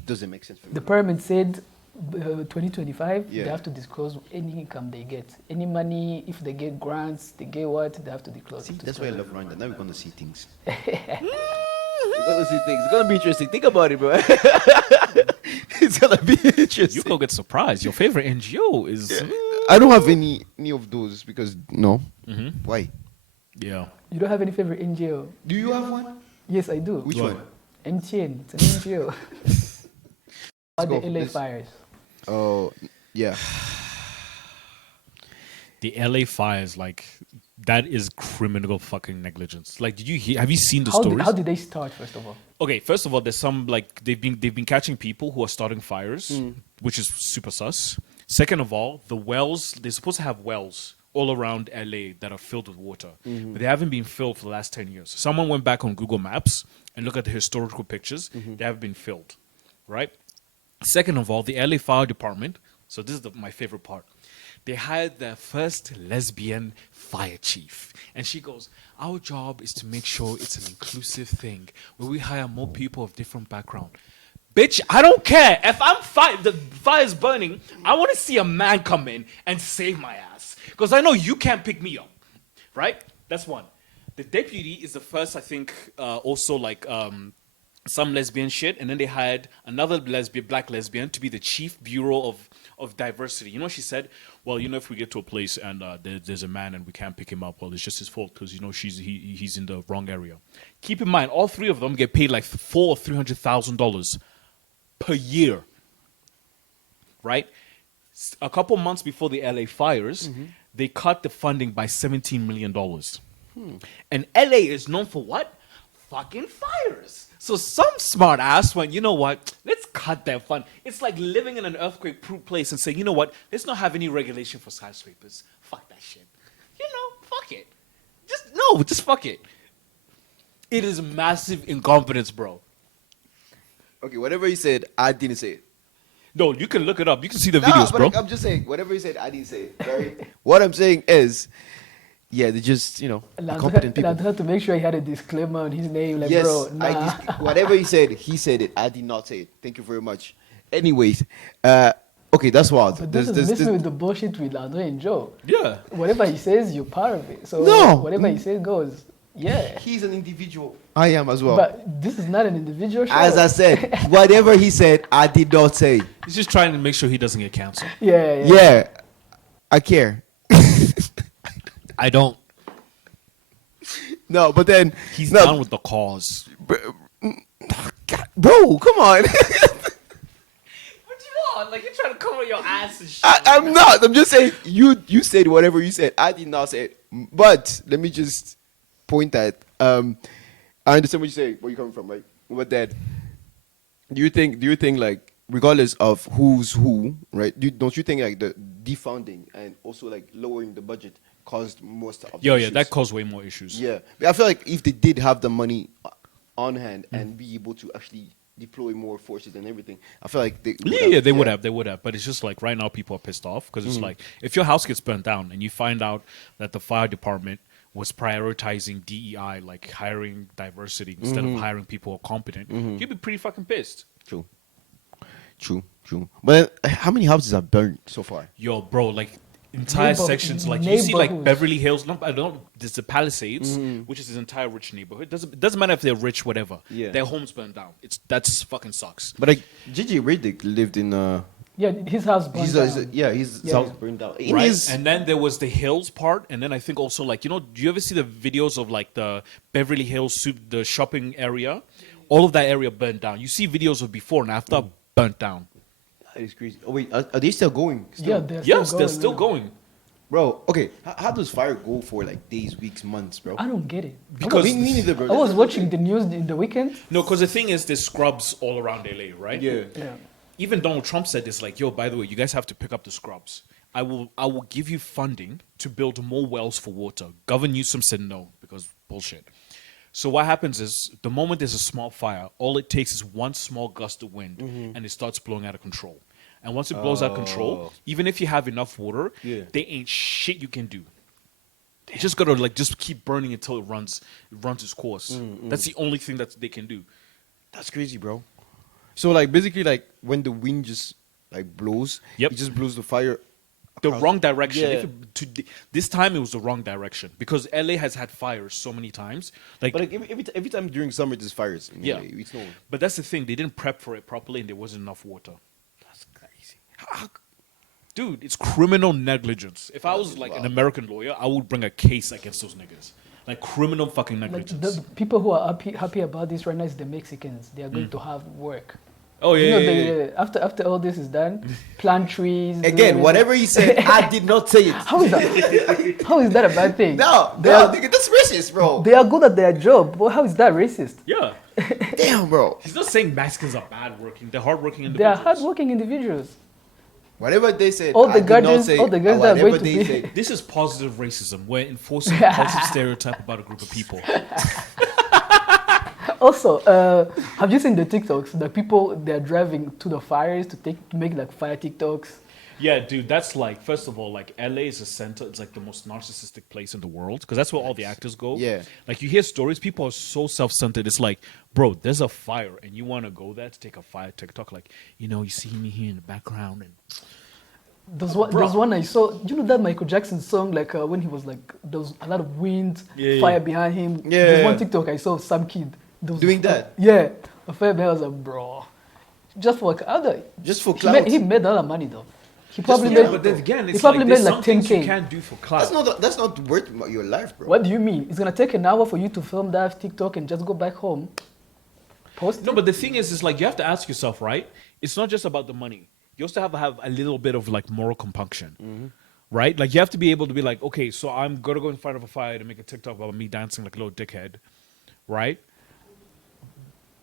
doesn't make sense for me. The pyramid said 2025, Yeah. they have to disclose any income they get. Any money, if they get grants, they get what, they have to disclose. See, to that's why I disclose. love Rwanda. Now we're gonna see things. We're gonna see things. It's gonna be interesting. Think about it, bro. It's gonna be interesting. You go get surprised. Your favorite NGO is I don't have any of those because no. Why? yeah. You don't have any favorite NGO? Do you have one? Yes, I do. Which What? one? MTN, it's an NGO. About go the for LA this. fires. Oh, yeah. The LA fires, like That is criminal fucking negligence. Like, have you seen the How stories? how did they start, first of all? Okay, first of all, there's some like they've been catching people who are starting fires, which is super sus. Second of all, the wells, they're supposed to have wells all around LA that are filled with water, but they haven't been filled for the last 10 years. Someone went back on Google Maps and looked at the historical pictures. They haven't been filled, right? Second of all, the LA Fire Department, so this is my favorite part. They hired their first lesbian fire chief. And she goes, our job is to make sure it's an inclusive thing where we hire more people of different background. Bitch, I don't care. If the fire's burning, I want to see a man come in and save my ass. Because I know you can't pick me up. Right? That's one. The deputy is the first, I think, also like some lesbian shit. And then they hired another black lesbian to be the chief bureau of diversity. You know what she said? Well, if we get to a place and there's a man and we can't pick him up, well, it's just his fault because he's in the wrong area. Keep in mind, all three of them get paid like $400,000 or $300,000 per year, right? A couple months before the LA fires, they cut the funding by $17 million. And LA is known for what? Fucking fires. So some smart ass went, you know what? Let's cut that fund. It's like living in an earthquake-proof place and saying, you know what? Let's not have any regulation for skyscrapers. Fuck that shit. Fuck it. Just fuck it. It is massive incompetence, bro. Okay, whatever he said, I didn't say it. No, you can look it up. You can see the videos, bro. I'm just saying, whatever he said, I didn't say it. Right? What I'm saying is, yeah, they're just, incompetent people. Landry had to make sure he had a disclaimer on his name. Like, Yes, bro, nah. whatever he said it. I did not say it. Thank you very much. Anyways, okay, that's wild. But this is with the bullshit with Landry and Joe. Yeah. Whatever he says, you're part of it. So No. whatever he says goes. Yeah. He's an individual. I am as well. But this is not an individual show. As I said, whatever he said, I did not say. He's just trying to make sure he doesn't get canceled. Yeah. Yeah, I care. I don't. No, but then He's no, down with the cause. God, bro, come on. What you want? Like, you're trying to cover your ass and shit. I'm not. I'm just saying you said whatever you said. I did not say it. But let me just point that I understand what you say, where you're coming from, right? But then do you think like regardless of who's who, right? Don't you think like the defunding and also like lowering the budget caused most of the Yeah, issues? that caused way more issues. Yeah. I feel like if they did have the money on hand and be able to actually deploy more forces and everything, I feel like they Would have. But it's just like right now people are pissed off because it's like if your house gets burnt down and you find out that the fire department was prioritizing DEI, like hiring diversity instead of hiring people who are competent, you'd be pretty fucking pissed. True. But how many houses are burned so far? Yo, bro, like entire Neighborhood- sections, like you see like neighborhoods. Beverly Hills. No, I don't. There's the Palisades, which is this entire rich neighborhood. Doesn't matter if they're rich, whatever. Yeah. Their homes burned down. That's fucking sucks. But like Gigi Riddick lived in Yeah, his house burned his down. his house burned down. In Right, his- and then there was the hills part, and then I think also like do you ever see the videos of like the Beverly Hills the shopping area? All of that area burned down. You see videos of before and after burnt down. that is crazy. Oh wait, are they still going? Yeah, they're Yes, still they're going, still yeah. going. Bro, okay. How does fire go for like days, weeks, months, bro? I don't get it. Because- me neither, bro. I was watching the news in the weekend. No, because the thing is, there's scrubs all around LA, right? Yeah. Yeah. Even Donald Trump said this, like, yo, by the way, you guys have to pick up the scrubs. I will give you funding to build more wells for water. Governor Newsom said no because bullshit. So what happens is the moment there's a small fire, all it takes is one small gust of wind and it starts blowing out of control. And once it blows out of control, even if you have enough water, Yeah. there ain't shit you can do. You just gotta like just keep burning until it runs its course. That's the only thing that they can do. That's crazy, bro. So like basically like when the wind just like blows, Yep. it just blows the fire The across- wrong direction. Yeah. If this time it was the wrong direction because LA has had fires so many times. Like, But like every time during summer there's fires. In Yeah. LA. It's no. but that's the thing. They didn't prep for it properly, and there wasn't enough water. That's crazy. Dude, it's criminal negligence. If I was like an American lawyer, I would bring a case against those niggas. Like criminal fucking Like negligence. the people who are happy about this right now is the Mexicans. They are going to have work. Oh yeah, You know, yeah, yeah. after all this is done, plant trees. do Again, everything. whatever he said, I did not say it. How is that? How is that a bad thing? No, They no, are- nigga, that's racist, bro. They are good at their job. But how is that racist? Yeah. Damn, bro. He's not saying Mexicans are bad working. They're hardworking They are individuals. hardworking individuals. Whatever they said, All I the did not guardians- say all the guys that are whatever going to they be- said. This is positive racism. We're enforcing a positive stereotype about a group of people. Also, have you seen the TikToks? The people they're driving to the fires to make like fire TikToks. Yeah, dude, that's like, first of all, like LA is a center. It's like the most narcissistic place in the world because that's where all the actors go. Yeah. Like you hear stories, people are so self-centered. It's like, bro, there's a fire and you want to go there to take a fire TikTok. Like, you see me here in the background and There's one I saw. You know that Michael Jackson song, like when he was like, there was a lot of wind, Yeah, fire yeah. behind him. Yeah, There's yeah, one yeah. TikTok I saw some kid Doing that? Yeah, a fire behind. I was like, bro, just for like other. Just for He clout. made a lot of money though. He probably yeah, made. but then again, he it's probably like made there's like some things you 10K. can't do for clout. That's not worth your life, bro. What do you mean? It's gonna take an hour for you to film that TikTok and just go back home. Post No, it? but the thing is like you have to ask yourself, right? It's not just about the money. You also have to have a little bit of like moral compunction, right? Like you have to be able to be like, okay, so I'm gonna go in front of a fire to make a TikTok about me dancing like a little dickhead, right?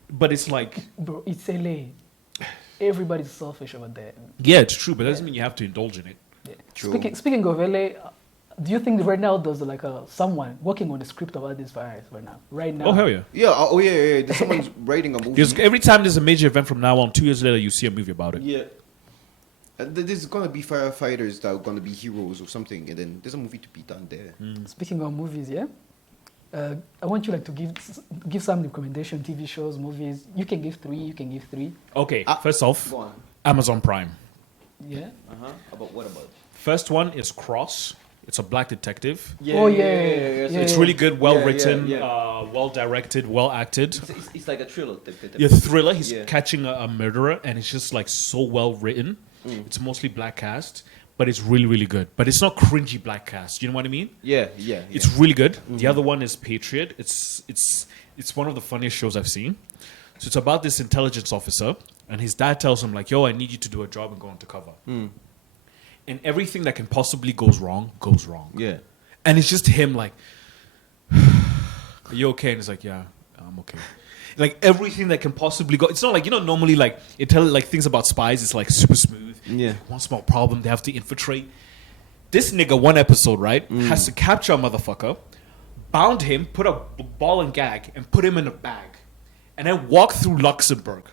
But it's like, Bro, it's LA. Everybody's selfish over there. yeah, it's true, but that doesn't mean you have to indulge in it. Yeah. True. Speaking of LA, do you think right now there's like someone working on the script about these fires right now? Right now. Oh hell yeah! Yeah. Oh yeah, yeah. yeah. Someone's writing a movie. Because every time there's a major event from now on, 2 years later, you see a movie about it. Yeah. There's gonna be firefighters that are gonna be heroes or something, and then there's a movie to be done there. Speaking of movies, yeah. I want you like to give some recommendation TV shows, movies. You can give three. You can give three. Okay, Ah, first off, Go on. Amazon Prime. Yeah. About what about? First one is Cross. It's a black detective. Oh, yeah. It's really good, well written, yeah. well directed, well acted. It's like a thriller. Yeah, thriller. He's Yeah. catching a murderer, and it's just like so well written. It's mostly black cast, but it's really, really good. But it's not cringy black cast. You know what I mean? Yeah. It's really good. The other one is Patriot. It's one of the funniest shows I've seen. So it's about this intelligence officer, and his dad tells him like, "Yo, I need you to do a job and go undercover." And everything that can possibly goes wrong goes wrong. Yeah. And it's just him like, "Are you okay?" And he's like, "Yeah, I'm okay." Like everything that can possibly go. It's not like, normally like it tell like things about spies. It's like super smooth. Yeah. One small problem, they have to infiltrate. This nigga, one episode, right, has to capture a motherfucker, bound him, put a ball and gag, and put him in a bag, and then walk through Luxembourg.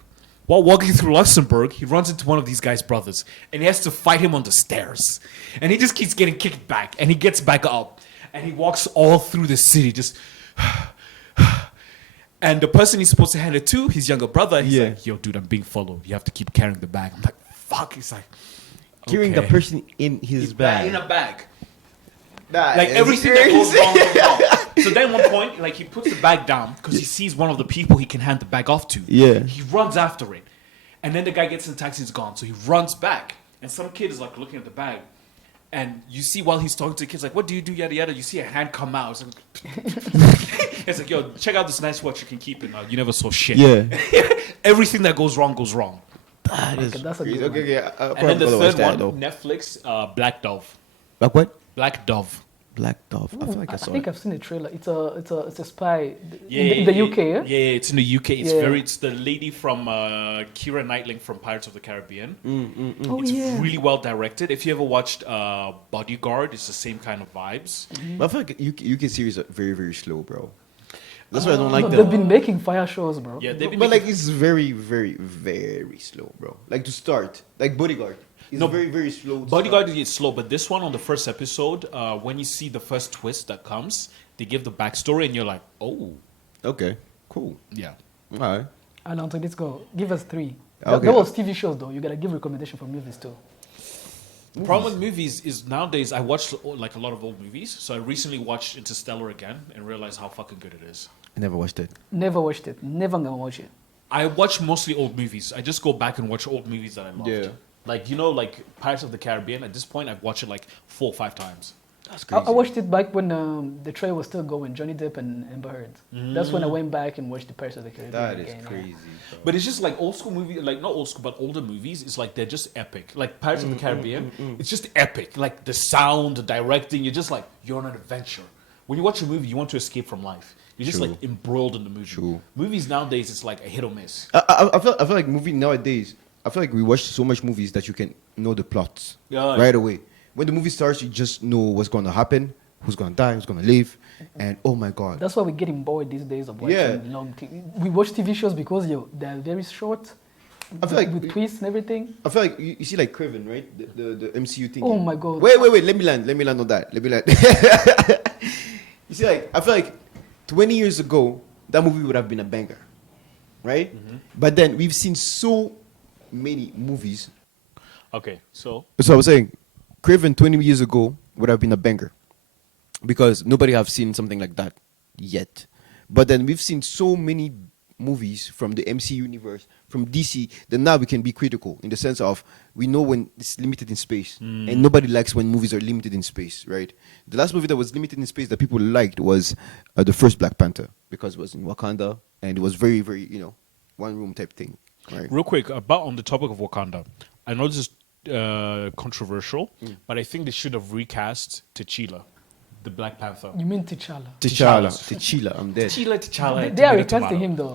While walking through Luxembourg, he runs into one of these guys' brothers, and he has to fight him on the stairs. And he just keeps getting kicked back, and he gets back up, and he walks all through the city, just. And the person he's supposed to hand it to, his younger brother, he's Yeah. like, "Yo, dude, I'm being followed. You have to keep carrying the bag." I'm like, "Fuck." He's like, Carrying the okay. person in his bag. in a bag. That Like is everything that goes crazy. wrong goes wrong. So then one point, like he puts the bag down because he sees one of the people he can hand the bag off to. Yeah. He runs after it. And then the guy gets in the taxi, he's gone. So he runs back. And some kid is like looking at the bag. And you see while he's talking to the kids, like, "What do you do, yada yada?" You see a hand come out. It's like, it's like, "Yo, check out this nice watch you can keep it now. You never saw shit." Yeah. Everything that goes wrong goes wrong. That is That's a crazy. good one. Okay, yeah. And then the third one, Netflix, Black Dove. Like what? Black Dove. Black Dove. I feel like I I saw think it. I've seen a trailer. It's a spy Yeah, in the UK. Yeah. Yeah, it's in the UK. It's Yeah. It's the lady from Keira Knightley from Pirates of the Caribbean. Oh It's yeah. really well directed. If you ever watched Bodyguard, it's the same kind of vibes. But I feel like UK series are very, very slow, bro. That's why I don't like No, them. they've been making fire shows, bro. Yeah, they've been But like making- it's very, very, very slow, bro. Like to start, like Bodyguard, it's No, very, very slow. to Bodyguard start. is slow, but this one on the first episode, when you see the first twist that comes, they give the backstory, and you're like, "Oh, Okay, cool. yeah." All right. Alonso, let's go. Give us three. Okay. That was TV shows though. You gotta give recommendation for movies too. The problem with movies is nowadays I watch like a lot of old movies. So I recently watched Interstellar again and realized how fucking good it is. I never watched it. Never watched it. Never gonna watch it. I watch mostly old movies. I just go back and watch old movies that I loved. Yeah. Like, like Pirates of the Caribbean, at this point, I've watched it like 4 or 5 times. That's I watched it back when the trailer was still going, Johnny Depp and Amber Heard. That's when I went back and watched the Pirates of the Caribbean That is again. yeah. crazy. Bro. But it's just like old school movie, like not old school, but older movies. It's like they're just epic. Like Pirates of the Caribbean, it's just epic. Like the sound, the directing. You're just like you're on an adventure. When you watch a movie, you want to escape from life. You're just True. like embroiled in the movie. True. Movies nowadays, it's like a hit or miss. I feel like movie nowadays. I feel like we watch so much movies that you can know the plots Yeah. right away. When the movie starts, you just know what's going to happen, who's going to die, who's going to live, and oh my god. That's why we're getting bored these days of watching Yeah. long TV. We watch TV shows because they're very short, I feel like with twists and everything. I feel like you see like Craven, right? The MCU thing. Oh my god. Wait. Let me land on that. Let me land. You see, like I feel like 20 years ago, that movie would have been a banger, right? But then we've seen so many movies. Okay, so So I was saying, Craven 20 years ago would have been a banger because nobody have seen something like that yet. But then we've seen so many movies from the MC universe, from DC, that now we can be critical in the sense of we know when it's limited in space, and nobody likes when movies are limited in space, right? The last movie that was limited in space that people liked was the first Black Panther because it was in Wakanda and it was very, very, one room type thing, right? real quick about on the topic of Wakanda, I know this is controversial, but I think they should have recast T'Challa, the Black Panther. You mean T'Challa? T'Challa, I'm dead. T'Challa. They are recasting him though.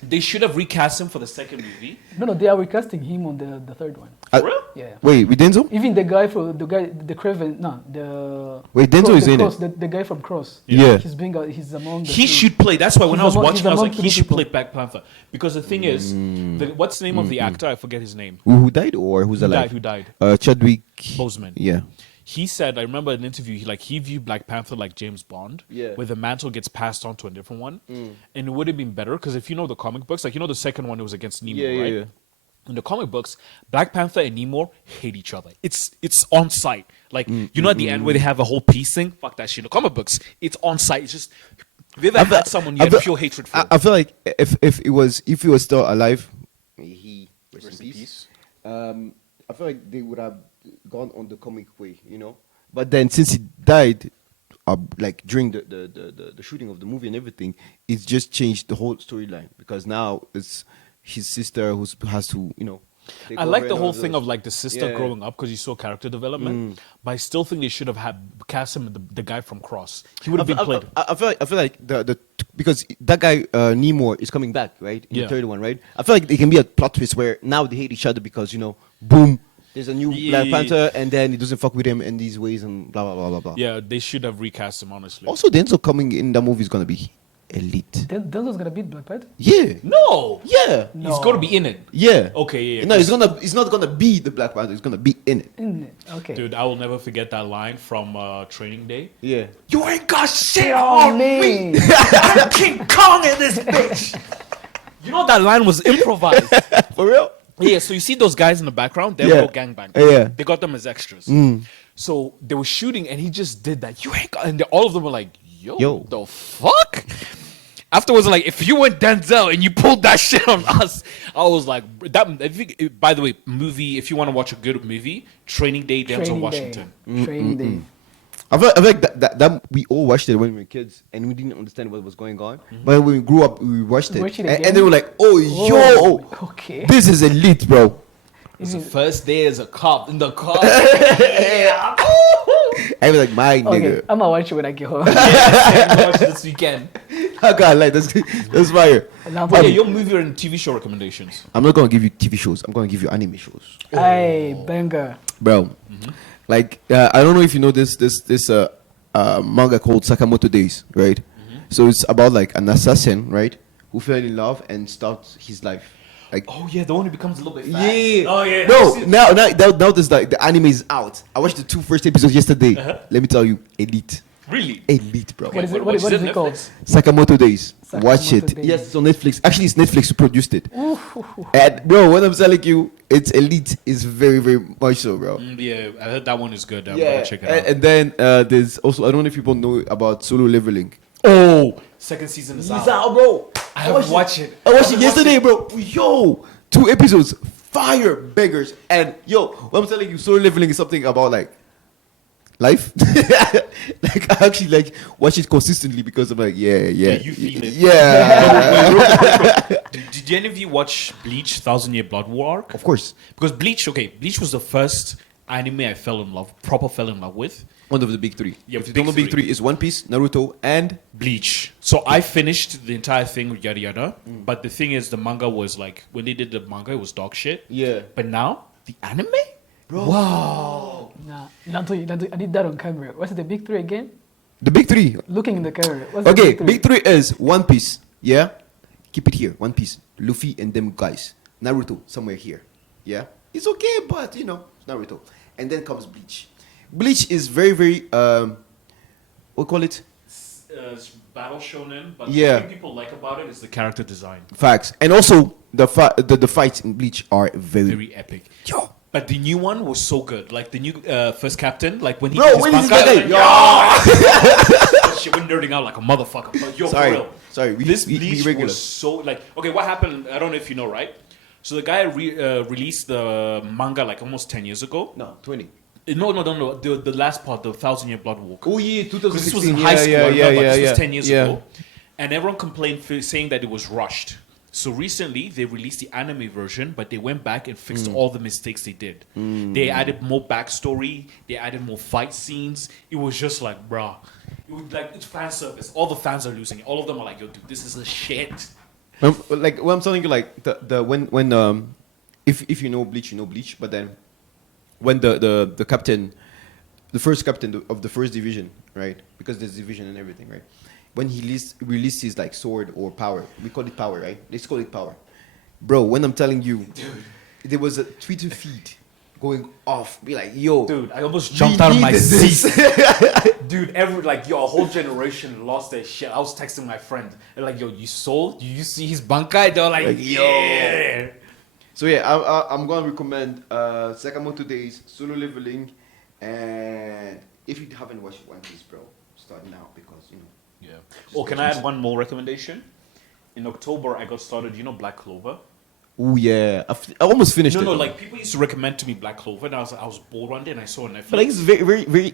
They should have recast him for the second movie. No, they are recasting him on the third one. Uh, For real? Yeah. Wait, with Denzel? Even the Craven, no, the Wait, Denzel Cross- is the in Cross, it. The guy from Cross. Yeah. He's among the He three. should play. That's why when He's I was among- watching, he's I was among like, three he should people. play Black Panther. Because the thing is, what's the name of the actor? I forget his name. Who died or who's alive? Who died? Chadwick Boseman. Yeah. He said, I remember an interview, he viewed Black Panther like James Bond, Yeah. where the mantle gets passed on to a different one. And it would have been better, because if you know the comic books, like, the second one, it was against Nemo, right? In the comic books, Black Panther and Nemo hate each other. It's on site. Like, at the end where they have a whole peace thing? Fuck that shit. In the comic books, it's on site. It's just, have you ever had someone you had pure hatred for? I feel like if he was still alive, he rest in peace. I feel like they would have gone on the comic way, But then since he died, like during the shooting of the movie and everything, it's just changed the whole storyline because now it's his sister who has to, take I over like and the all whole of thing those. of like the sister Yeah. growing up because you saw character development, but I still think they should have had cast him the guy from Cross. He would have been played. I feel like the because that guy Nemo is coming back, right? In Yeah. the third one, right? I feel like it can be a plot twist where now they hate each other because boom, there's a new Black Panther, and then he doesn't fuck with him in these ways and blah blah blah blah blah. Yeah, they should have recast him honestly. Also, Denzel coming in that movie is gonna be elite. Denzel's gonna beat Black Panther. Yeah, No, yeah, No. he's got to be in it. yeah. Okay, yeah. No, it's not gonna be the Black Panther. It's gonna be in it. Isn't it? Okay. Dude, I will never forget that line from Training Day. Yeah. You ain't got shit Oh, on me. man. I'm King Kong in this bitch. You know that line was improvised. For real? Yeah, so you see those guys in the background, they're Yeah. all gangbangers. Yeah. They got them as extras. So they were shooting and he just did that. You ain't got, and all of them were like, yo, the fuck? Afterwards, like, if you went Denzel and you pulled that shit on us, I was like, that. I think, by the way, movie, if you want to watch a good movie, Training Day, Denzel Training Washington. Day. Training Day. I feel like that we all watched it when we were kids and we didn't understand what was going on. But when we grew up, we watched it, Watch it and again? they were like, "Oh, yo, Okay. this is elite, bro." It's the first day as a cop in the car. I was like, "My Okay, nigga, I'm gonna watch it when I get home. Watch this weekend. I got like that's fire." Now, But yeah, your movie and TV show recommendations. I'm not gonna give you TV shows. I'm gonna give you anime shows, Hey, banger. bro. Like I don't know if you know this manga called Sakamoto Days, right? So it's about like an assassin, right, who fell in love and starts his life. Like, Oh yeah, the one who becomes a little bit fat. yeah. Oh yeah. No, now this like the anime is out. I watched the 2 first episodes yesterday. Let me tell you, elite, Really? elite, bro. What is it? what What is is it, it called? Netflix? Sakamoto Days. Watch Sakamoto it. Days. Yes, it's on Netflix. Actually, it's Netflix who produced it. And bro, what I'm telling you, it's elite. It's very, very much so, bro. Yeah, I heard that one is good. I'm Yeah, gonna check it out. and then there's also I don't know if people know about Solo Leveling. Oh, second season is out. bro. I haven't watched it. I watched it yesterday, bro. Yo, 2 episodes, fire beggars, and yo, what I'm telling you, Solo Leveling is something about like life. Like I actually like watch it consistently because I'm like, yeah. you feel it. Yeah. Did any of you watch Bleach: Thousand Year Blood War arc? Of course. Because Bleach was the first anime I fell in love with. One of the big three. Yeah, If you big don't know big three. three is One Piece, Naruto, and Bleach. So I finished the entire thing with yada yada. But the thing is, the manga was like, when they did the manga, it was dog shit. Yeah. But now, the anime? Nah, Lanto, I did that on camera. What's the big three again? the big three. Looking in the camera. What's the Okay, big three? big three is One Piece. Yeah, keep it here. One Piece, Luffy, and them guys. Naruto somewhere here. Yeah, it's okay, but you know, it's Naruto. And then comes Bleach. Bleach is very, very what call it? It's battle shonen, but Yeah. the thing people like about it is the character design. Facts. And also the fights in Bleach are very. Very epic. Yo, But the new one was so good. Like the new first captain, like when he bro, did his when is bankai, this like, guy? yo! Shit, we're nerding out like a motherfucker. But yo, for Sorry, real. sorry. This we Bleach regular. was so like okay. What happened? I don't know if you know, right? So the guy released the manga like almost 10 years ago. No, 20. No. The last part, the Thousand Year Blood Walk. Oh yeah, Because this was 2016. in high school. I remember, this yeah. was 10 years Yeah. ago. And everyone complained saying that it was rushed. So recently, they released the anime version, but they went back and fixed all the mistakes they did. They added more backstory. They added more fight scenes. It was just like, bruh. It was like, it's fan service. All the fans are losing it. All of them are like, yo, dude, this is a shit. Like what I'm telling you, like the when if you know Bleach, you know Bleach. But then when the captain, the first captain of the first division, right? Because there's division and everything, right? When he released his like sword or power, we call it power, right? Let's call it power, bro. When I'm telling you, there was a Twitter feed going off. Be like, yo, Dude, I almost we jumped out of my needed this. seat. Dude, a whole generation lost their shit. I was texting my friend. They're like, yo, you sold? You see his bankai? They're like, Yo. yeah. So yeah, I'm gonna recommend Sakamoto Days, Solo Leveling, and if you haven't watched One Piece, bro, start now because you know. Yeah. Oh, can I add one more recommendation? In October, I got started. You know Black Clover? Oh yeah, I almost finished it. No, though. like people used to recommend to me Black Clover, and I was bored one day, and I saw on Netflix. But like it's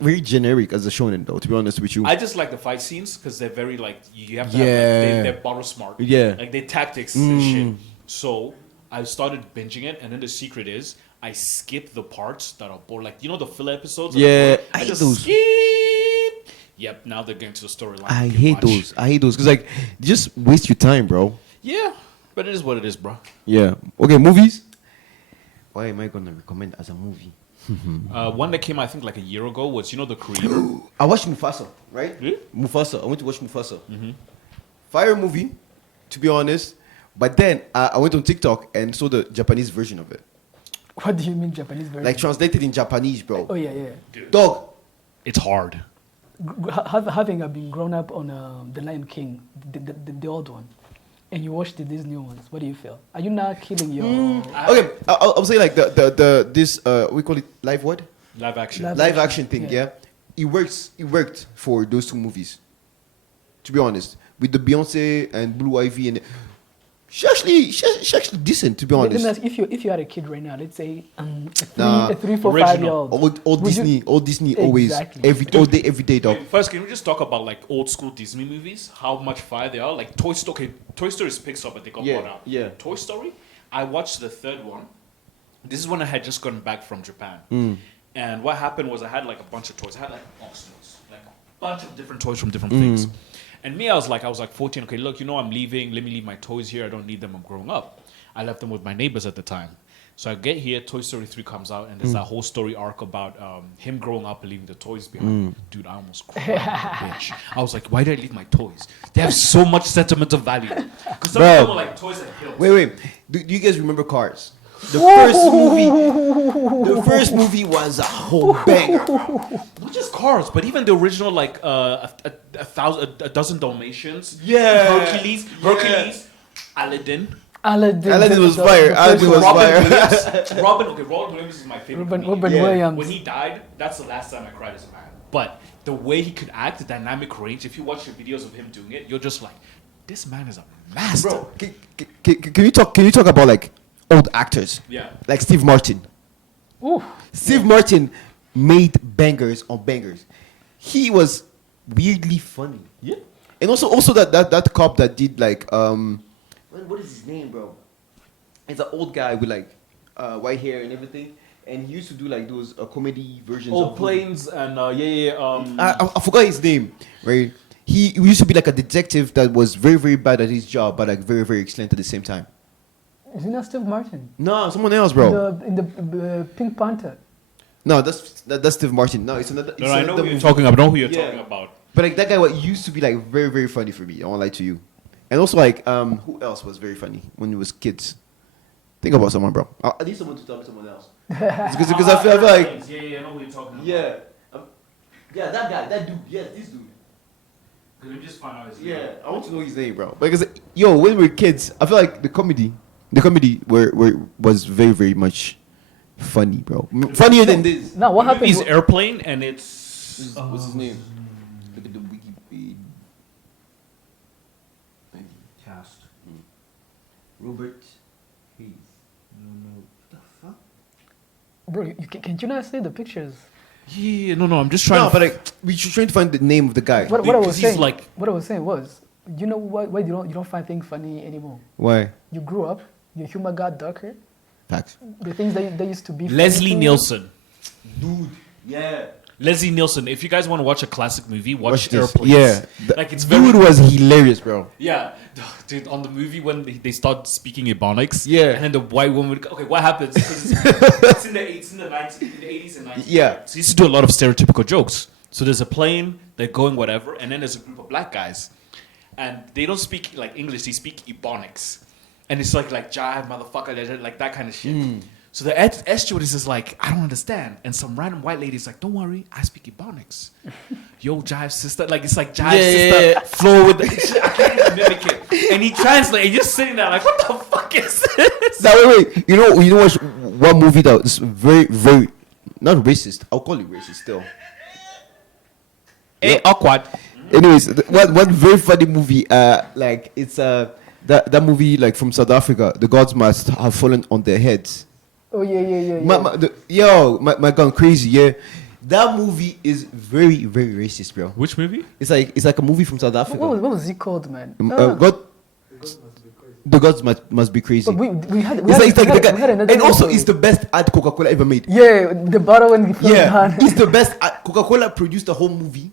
very generic as a shonen though. To be honest with you. I just like the fight scenes because they're very like you have to have Yeah. like, they're battle smart. Yeah. Like their tactics and shit. So I started binging it, and then the secret is I skip the parts that are bored. Like you know the filler episodes. that are Yeah, boring? I hate just those. skip. Yep. Now they're getting to the storyline. I you can hate watch. those. I hate those because like just waste your time, bro. Yeah, but it is what it is, bro. Yeah. Okay, movies. Why am I gonna recommend as a movie? One that came, I think, like a year ago was you know the creator. I watched Mufasa, right? Really? Mufasa. I went to watch Mufasa. Fire movie, to be honest. But then I went on TikTok and saw the Japanese version of it, What do you mean Japanese version? like translated in Japanese, bro. Oh yeah. Dog. It's hard. Having been grown up on the Lion King, the old one, and you watch these new ones, what do you feel? Are you now killing your Okay, I'll say like the this we call it live what? Live action. Live- Live action thing, Yeah. yeah. It worked for those two movies. To be honest, with the Beyonce and Blue Ivy and she actually decent. To be Let me honest, ask, if you had a kid right now, let's say Nah, a 3, 4, original. 5-year-old, all would you- Disney always Exactly. every day, dog. Wait, first, can we just talk about like old school Disney movies? How much fire they are? Like Toy Story. Okay, Toy Story is Pixar, but they got Yeah, bought out. yeah. Toy Story. I watched the third one. This is when I had just gotten back from Japan. And what happened was I had like a bunch of toys. I had like box toys, like a bunch of different toys from different things. And me, I was like 14. Okay, look, you know, I'm leaving. Let me leave my toys here. I don't need them. I'm growing up. I left them with my neighbors at the time. So I get here, Toy Story 3 comes out, and there's that whole story arc about him growing up and leaving the toys behind. Dude, I almost cried, bitch. I was like, why did I leave my toys? They have so much sentimental value. Because some of Bro. them are like toys at Hills. Wait. Do you guys remember Cars? The first movie was a whole banger. Not just Cars, but even the original, like a dozen Dalmatians. Yeah. Hercules, Aladdin. Aladdin was fire. Aladdin was fire. Robin Williams is my favorite. Robin comedian. Yeah. Williams. When he died, that's the last time I cried as a man. But the way he could act, the dynamic range, if you watch the videos of him doing it, you're just like, this man is a master. Bro, can you talk about like old actors? Yeah. Like Steve Martin. Ooh. Steve Martin made bangers on bangers. He was weirdly funny. Yeah. And also that cop that did like what is his name, bro? It's an old guy with like white hair and everything, and he used to do like those comedy versions. Oh, of planes and I forgot his name. Right? He used to be like a detective that was very very bad at his job, but like very very excellent at the same time. Isn't that Steve Martin? No, someone else, bro. In the Pink Panther. No, that's Steve Martin. No, it's another. It's No, I know another who you're movie. talking about. I know who you're Yeah. talking about. But like that guy, what used to be like very very funny for me. I won't lie to you. And also like who else was very funny when we was kids? Think about someone, bro. I need someone to talk to someone else. Because I feel like Yeah, I know who you're talking about. yeah, that guy, that dude, yes, this dude. Let me just find out his Yeah, I want to know his name, bro. Because yo, when we were kids, I feel like the comedy was very very much funny, bro. Funnier than this. Now what happened? He's Airplane, and it's What's his name? Look at the Wikipedia. cast. Robert Hayes. No. What the fuck? Bro, can you not see the pictures? Yeah, no, I'm just trying. No, to but like we should trying to find the name of the guy. What I was Because he's saying, like- what I was saying was, you know why you don't find things funny anymore? Why? You grew up, your humor got darker. Facts. The things that used to be funny Leslie to you- Nielsen. Dude. Yeah. Leslie Nielsen. If you guys want to watch a classic movie, watch Watch this. Airplanes. Yeah. Like it's very Dude was hilarious, bro. Yeah, dude, on the movie when they start speaking Ebonics, Yeah. and then the white woman would, okay, what happens? 'Cause it's in the 80s and 90s. Yeah. So he used to do a lot of stereotypical jokes. So there's a plane, they're going whatever, and then there's a group of black guys, and they don't speak like English, they speak Ebonics, and it's like jive, motherfucker, like that kind of shit. So the air stewardess is like, I don't understand, and some random white lady's like, don't worry, I speak Ebonics. Yo, jive sister, like it's like jive sister, flow with the, I can't even mimic it. And he translates, and you're sitting there like, what the fuck is this? Now wait. You know what? One movie that is very very not racist. I'll call it racist still. Hey, awkward. Anyways, one very funny movie. Like it's that movie like from South Africa. The gods must have fallen on their heads. Oh yeah. My gone crazy. Yeah, that movie is very very racist, bro. Which movie? It's like a movie from South Africa. What was it called, man? God. The gods must be crazy. But we had And another name also, for it's it. the best ad Coca-Cola ever made. Yeah, the bottle when it fell Yeah, down. it's the best. Coca-Cola produced a whole movie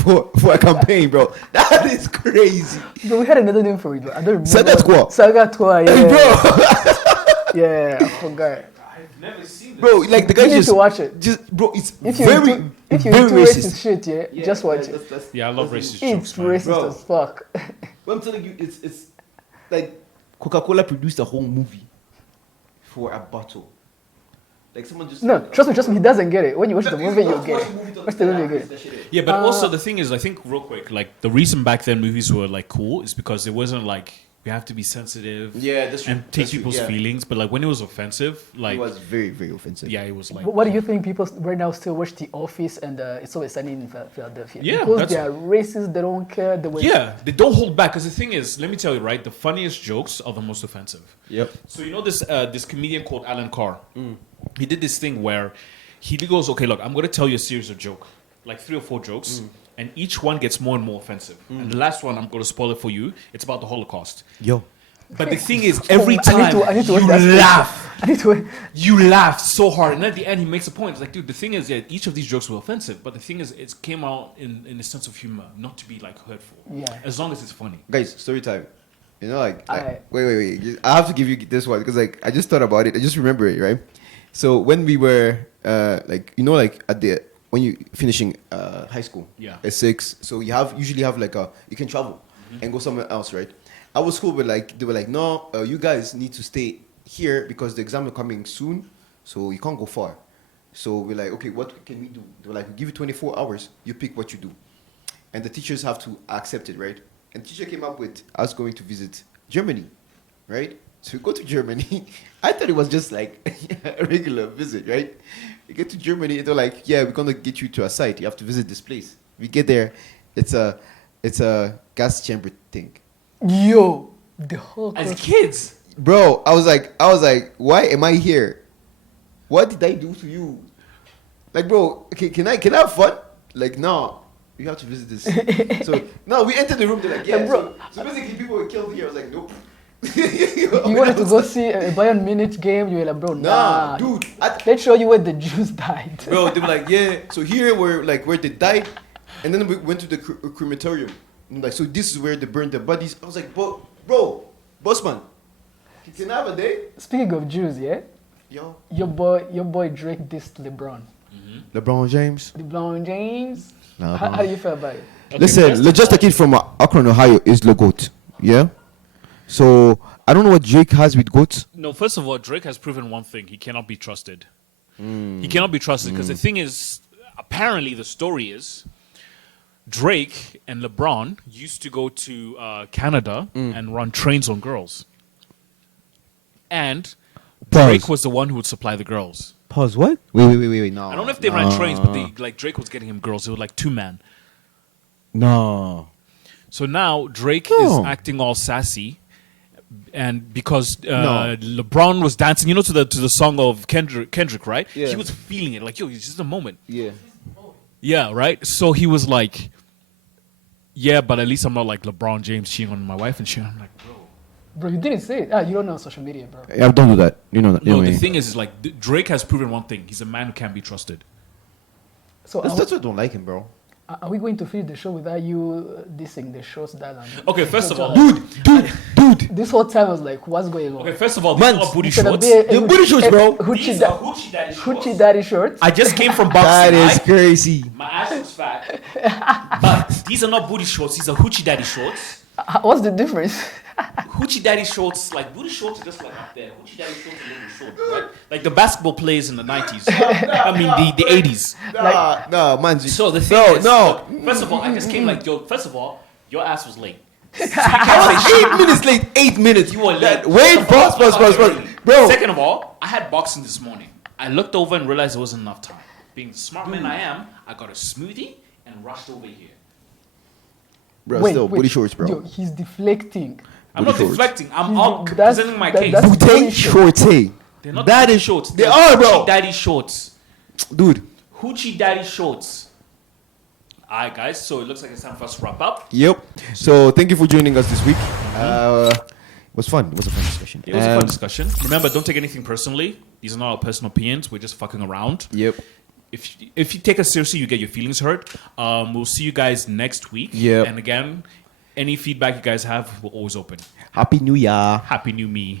for a campaign, bro. That is crazy, But we had another name for it. But I don't remember. Saga Twa. Saga Twa, yeah. bro. Yeah, I forgot. I've never seen this. Bro, like the guy You need just to watch it. Just bro, it's If you very if you very into racist. racist shit, yeah, just watch it. Yeah, I love racist It's jokes, man. racist Bro. as fuck. Well, I'm telling you, it's like Coca-Cola produced a whole movie for a bottle. Like someone just No, trust me, he doesn't get it. When you watch the movie, you'll get it. Watch the movie, you get it. Yeah, but also the thing is, I think real quick, like the reason back then movies were like cool is because it wasn't like we have to be sensitive, Yeah, that's true. and take That's true, people's yeah. feelings. But like when it was offensive, like It was very very offensive. yeah, it was like But what do you think people right now still watch The Office and It's Always Sunny in Philadelphia? Yeah, because that's- they are racist, they don't care. The way yeah, they don't hold back. Because the thing is, let me tell you, right, the funniest jokes are the most offensive. Yep. So you know this comedian called Alan Carr. He did this thing where he goes, okay, look, I'm going to tell you a series of jokes, like 3 or 4 jokes, and each one gets more and more offensive. And the last one, I'm going to spoil it for you. It's about the Holocaust. Yo. But the thing is, every I need time to watch you that special. laugh, I need to. you laugh so hard, and at the end, he makes a point. It's like, dude, the thing is, yeah, each of these jokes were offensive, but the thing is, it came out in a sense of humor, not to be like hurtful. Yeah. As long as it's funny. Guys, story time. You know, like Alright. wait. I have to give you this one because like I just thought about it. I just remember it, right? So when we were like you know like at the when you finishing high school, Yeah. at 6, so you usually have like you can travel and go somewhere else, right? I was cool, but like they were like, no, you guys need to stay here because the exam is coming soon, so you can't go far. So we're like, okay, what can we do? They were like, we give you 24 hours, you pick what you do, and the teachers have to accept it, right? And the teacher came up with us going to visit Germany, right? So we go to Germany. I thought it was just like a regular visit, right? We get to Germany, and they're like, yeah, we're gonna get you to a site. You have to visit this place. We get there, it's a gas chamber thing. Yo, the whole. As kids, Bro, I was like, why am I here? What did I do to you? Like, bro, can I have fun? Like, no, you have to visit this. So no, we entered the room. They're like, yeah, bro. So basically, people were killed here. I was like, nope. You wanted to go see a Bayern Munich game. You were like, bro, Nah, nah. dude. Let's show you where the Jews died. Bro, they were like, yeah. So here were like where they died, and then we went to the crematorium. And like, so this is where they burned their bodies. I was like, bro, bossman, can I have a day? Speaking of Jews, yeah, Yo, your boy Drake dissed LeBron. LeBron James. LeBron James. Nah, How do you feel about it? Listen, just a kid from Akron, Ohio is the GOAT. Yeah. So I don't know what Drake has with GOAT. No, first of all, Drake has proven one thing: he cannot be trusted. He cannot be trusted because the thing is, apparently, the story is Drake and LeBron used to go to Canada and run trains on girls, and Drake was the one who would supply the girls. Pause. What? Wait. No. I don't know if they ran trains, but like Drake was getting him girls. It was like 2-man. No. So now Drake No. is acting all sassy, and because LeBron was dancing, you know, to the song of Kendrick, right? Yeah. He was feeling it, like, yo, it's just a moment. Yeah. Yeah, right. So he was like, yeah, but at least I'm not like LeBron James cheating on my wife and shit. I'm like, Bro, you didn't say it. You don't know social media, bro. Yeah, don't do that. You know that. no. The thing is like Drake has proven one thing: he's a man who can't be trusted. So That's why I don't like him, bro. are we going to finish the show without you dissing the shorts that? Okay, first of all, Dude. This whole time I was like, what's going on? okay, first of all, Man, these are booty It's gonna shorts. be a The booty shorts, bro. These are Hoochie Daddy shorts. Hoochie daddy shorts. I just came from That boxing. is crazy. My ass is fat, but these are not booty shorts. These are Hoochie Daddy shorts. What's the difference? Hoochie Daddy shorts, like booty shorts, are just like up there. Hoochie Daddy shorts are a little short, right? Like the basketball players in the 90s. I mean, the 80s. No, man. So the thing is, look, first of all, I just came like, yo, first of all, your ass was late. So you can't say 8 minutes late. 8 minutes. you were late. Wait, pause, bro. Second of all, I had boxing this morning. I looked over and realized there wasn't enough time. Being the smart man I am, I got a smoothie and rushed over here. Bro, still booty shorts, bro. Yo, he's deflecting. I'm not Booty shorts. deflecting. I'm He's- out that's- presenting my that- case. that's- Booty shorts, hey. They're not That booty is- shorts. they They're are, bro. Hoochie Daddy shorts. Dude. Hoochie Daddy shorts. Alright, guys. So it looks like it's time for us to wrap up. Yep. So thank you for joining us this week. It was fun. It was a fun discussion. It was a fun discussion. Remember, don't take anything personally. These are not our personal opinions. We're just fucking around. Yep. If you take us seriously, you get your feelings hurt. We'll see you guys next week. Yep. And again, any feedback you guys have, we're always open. Happy New Year. Happy New Me.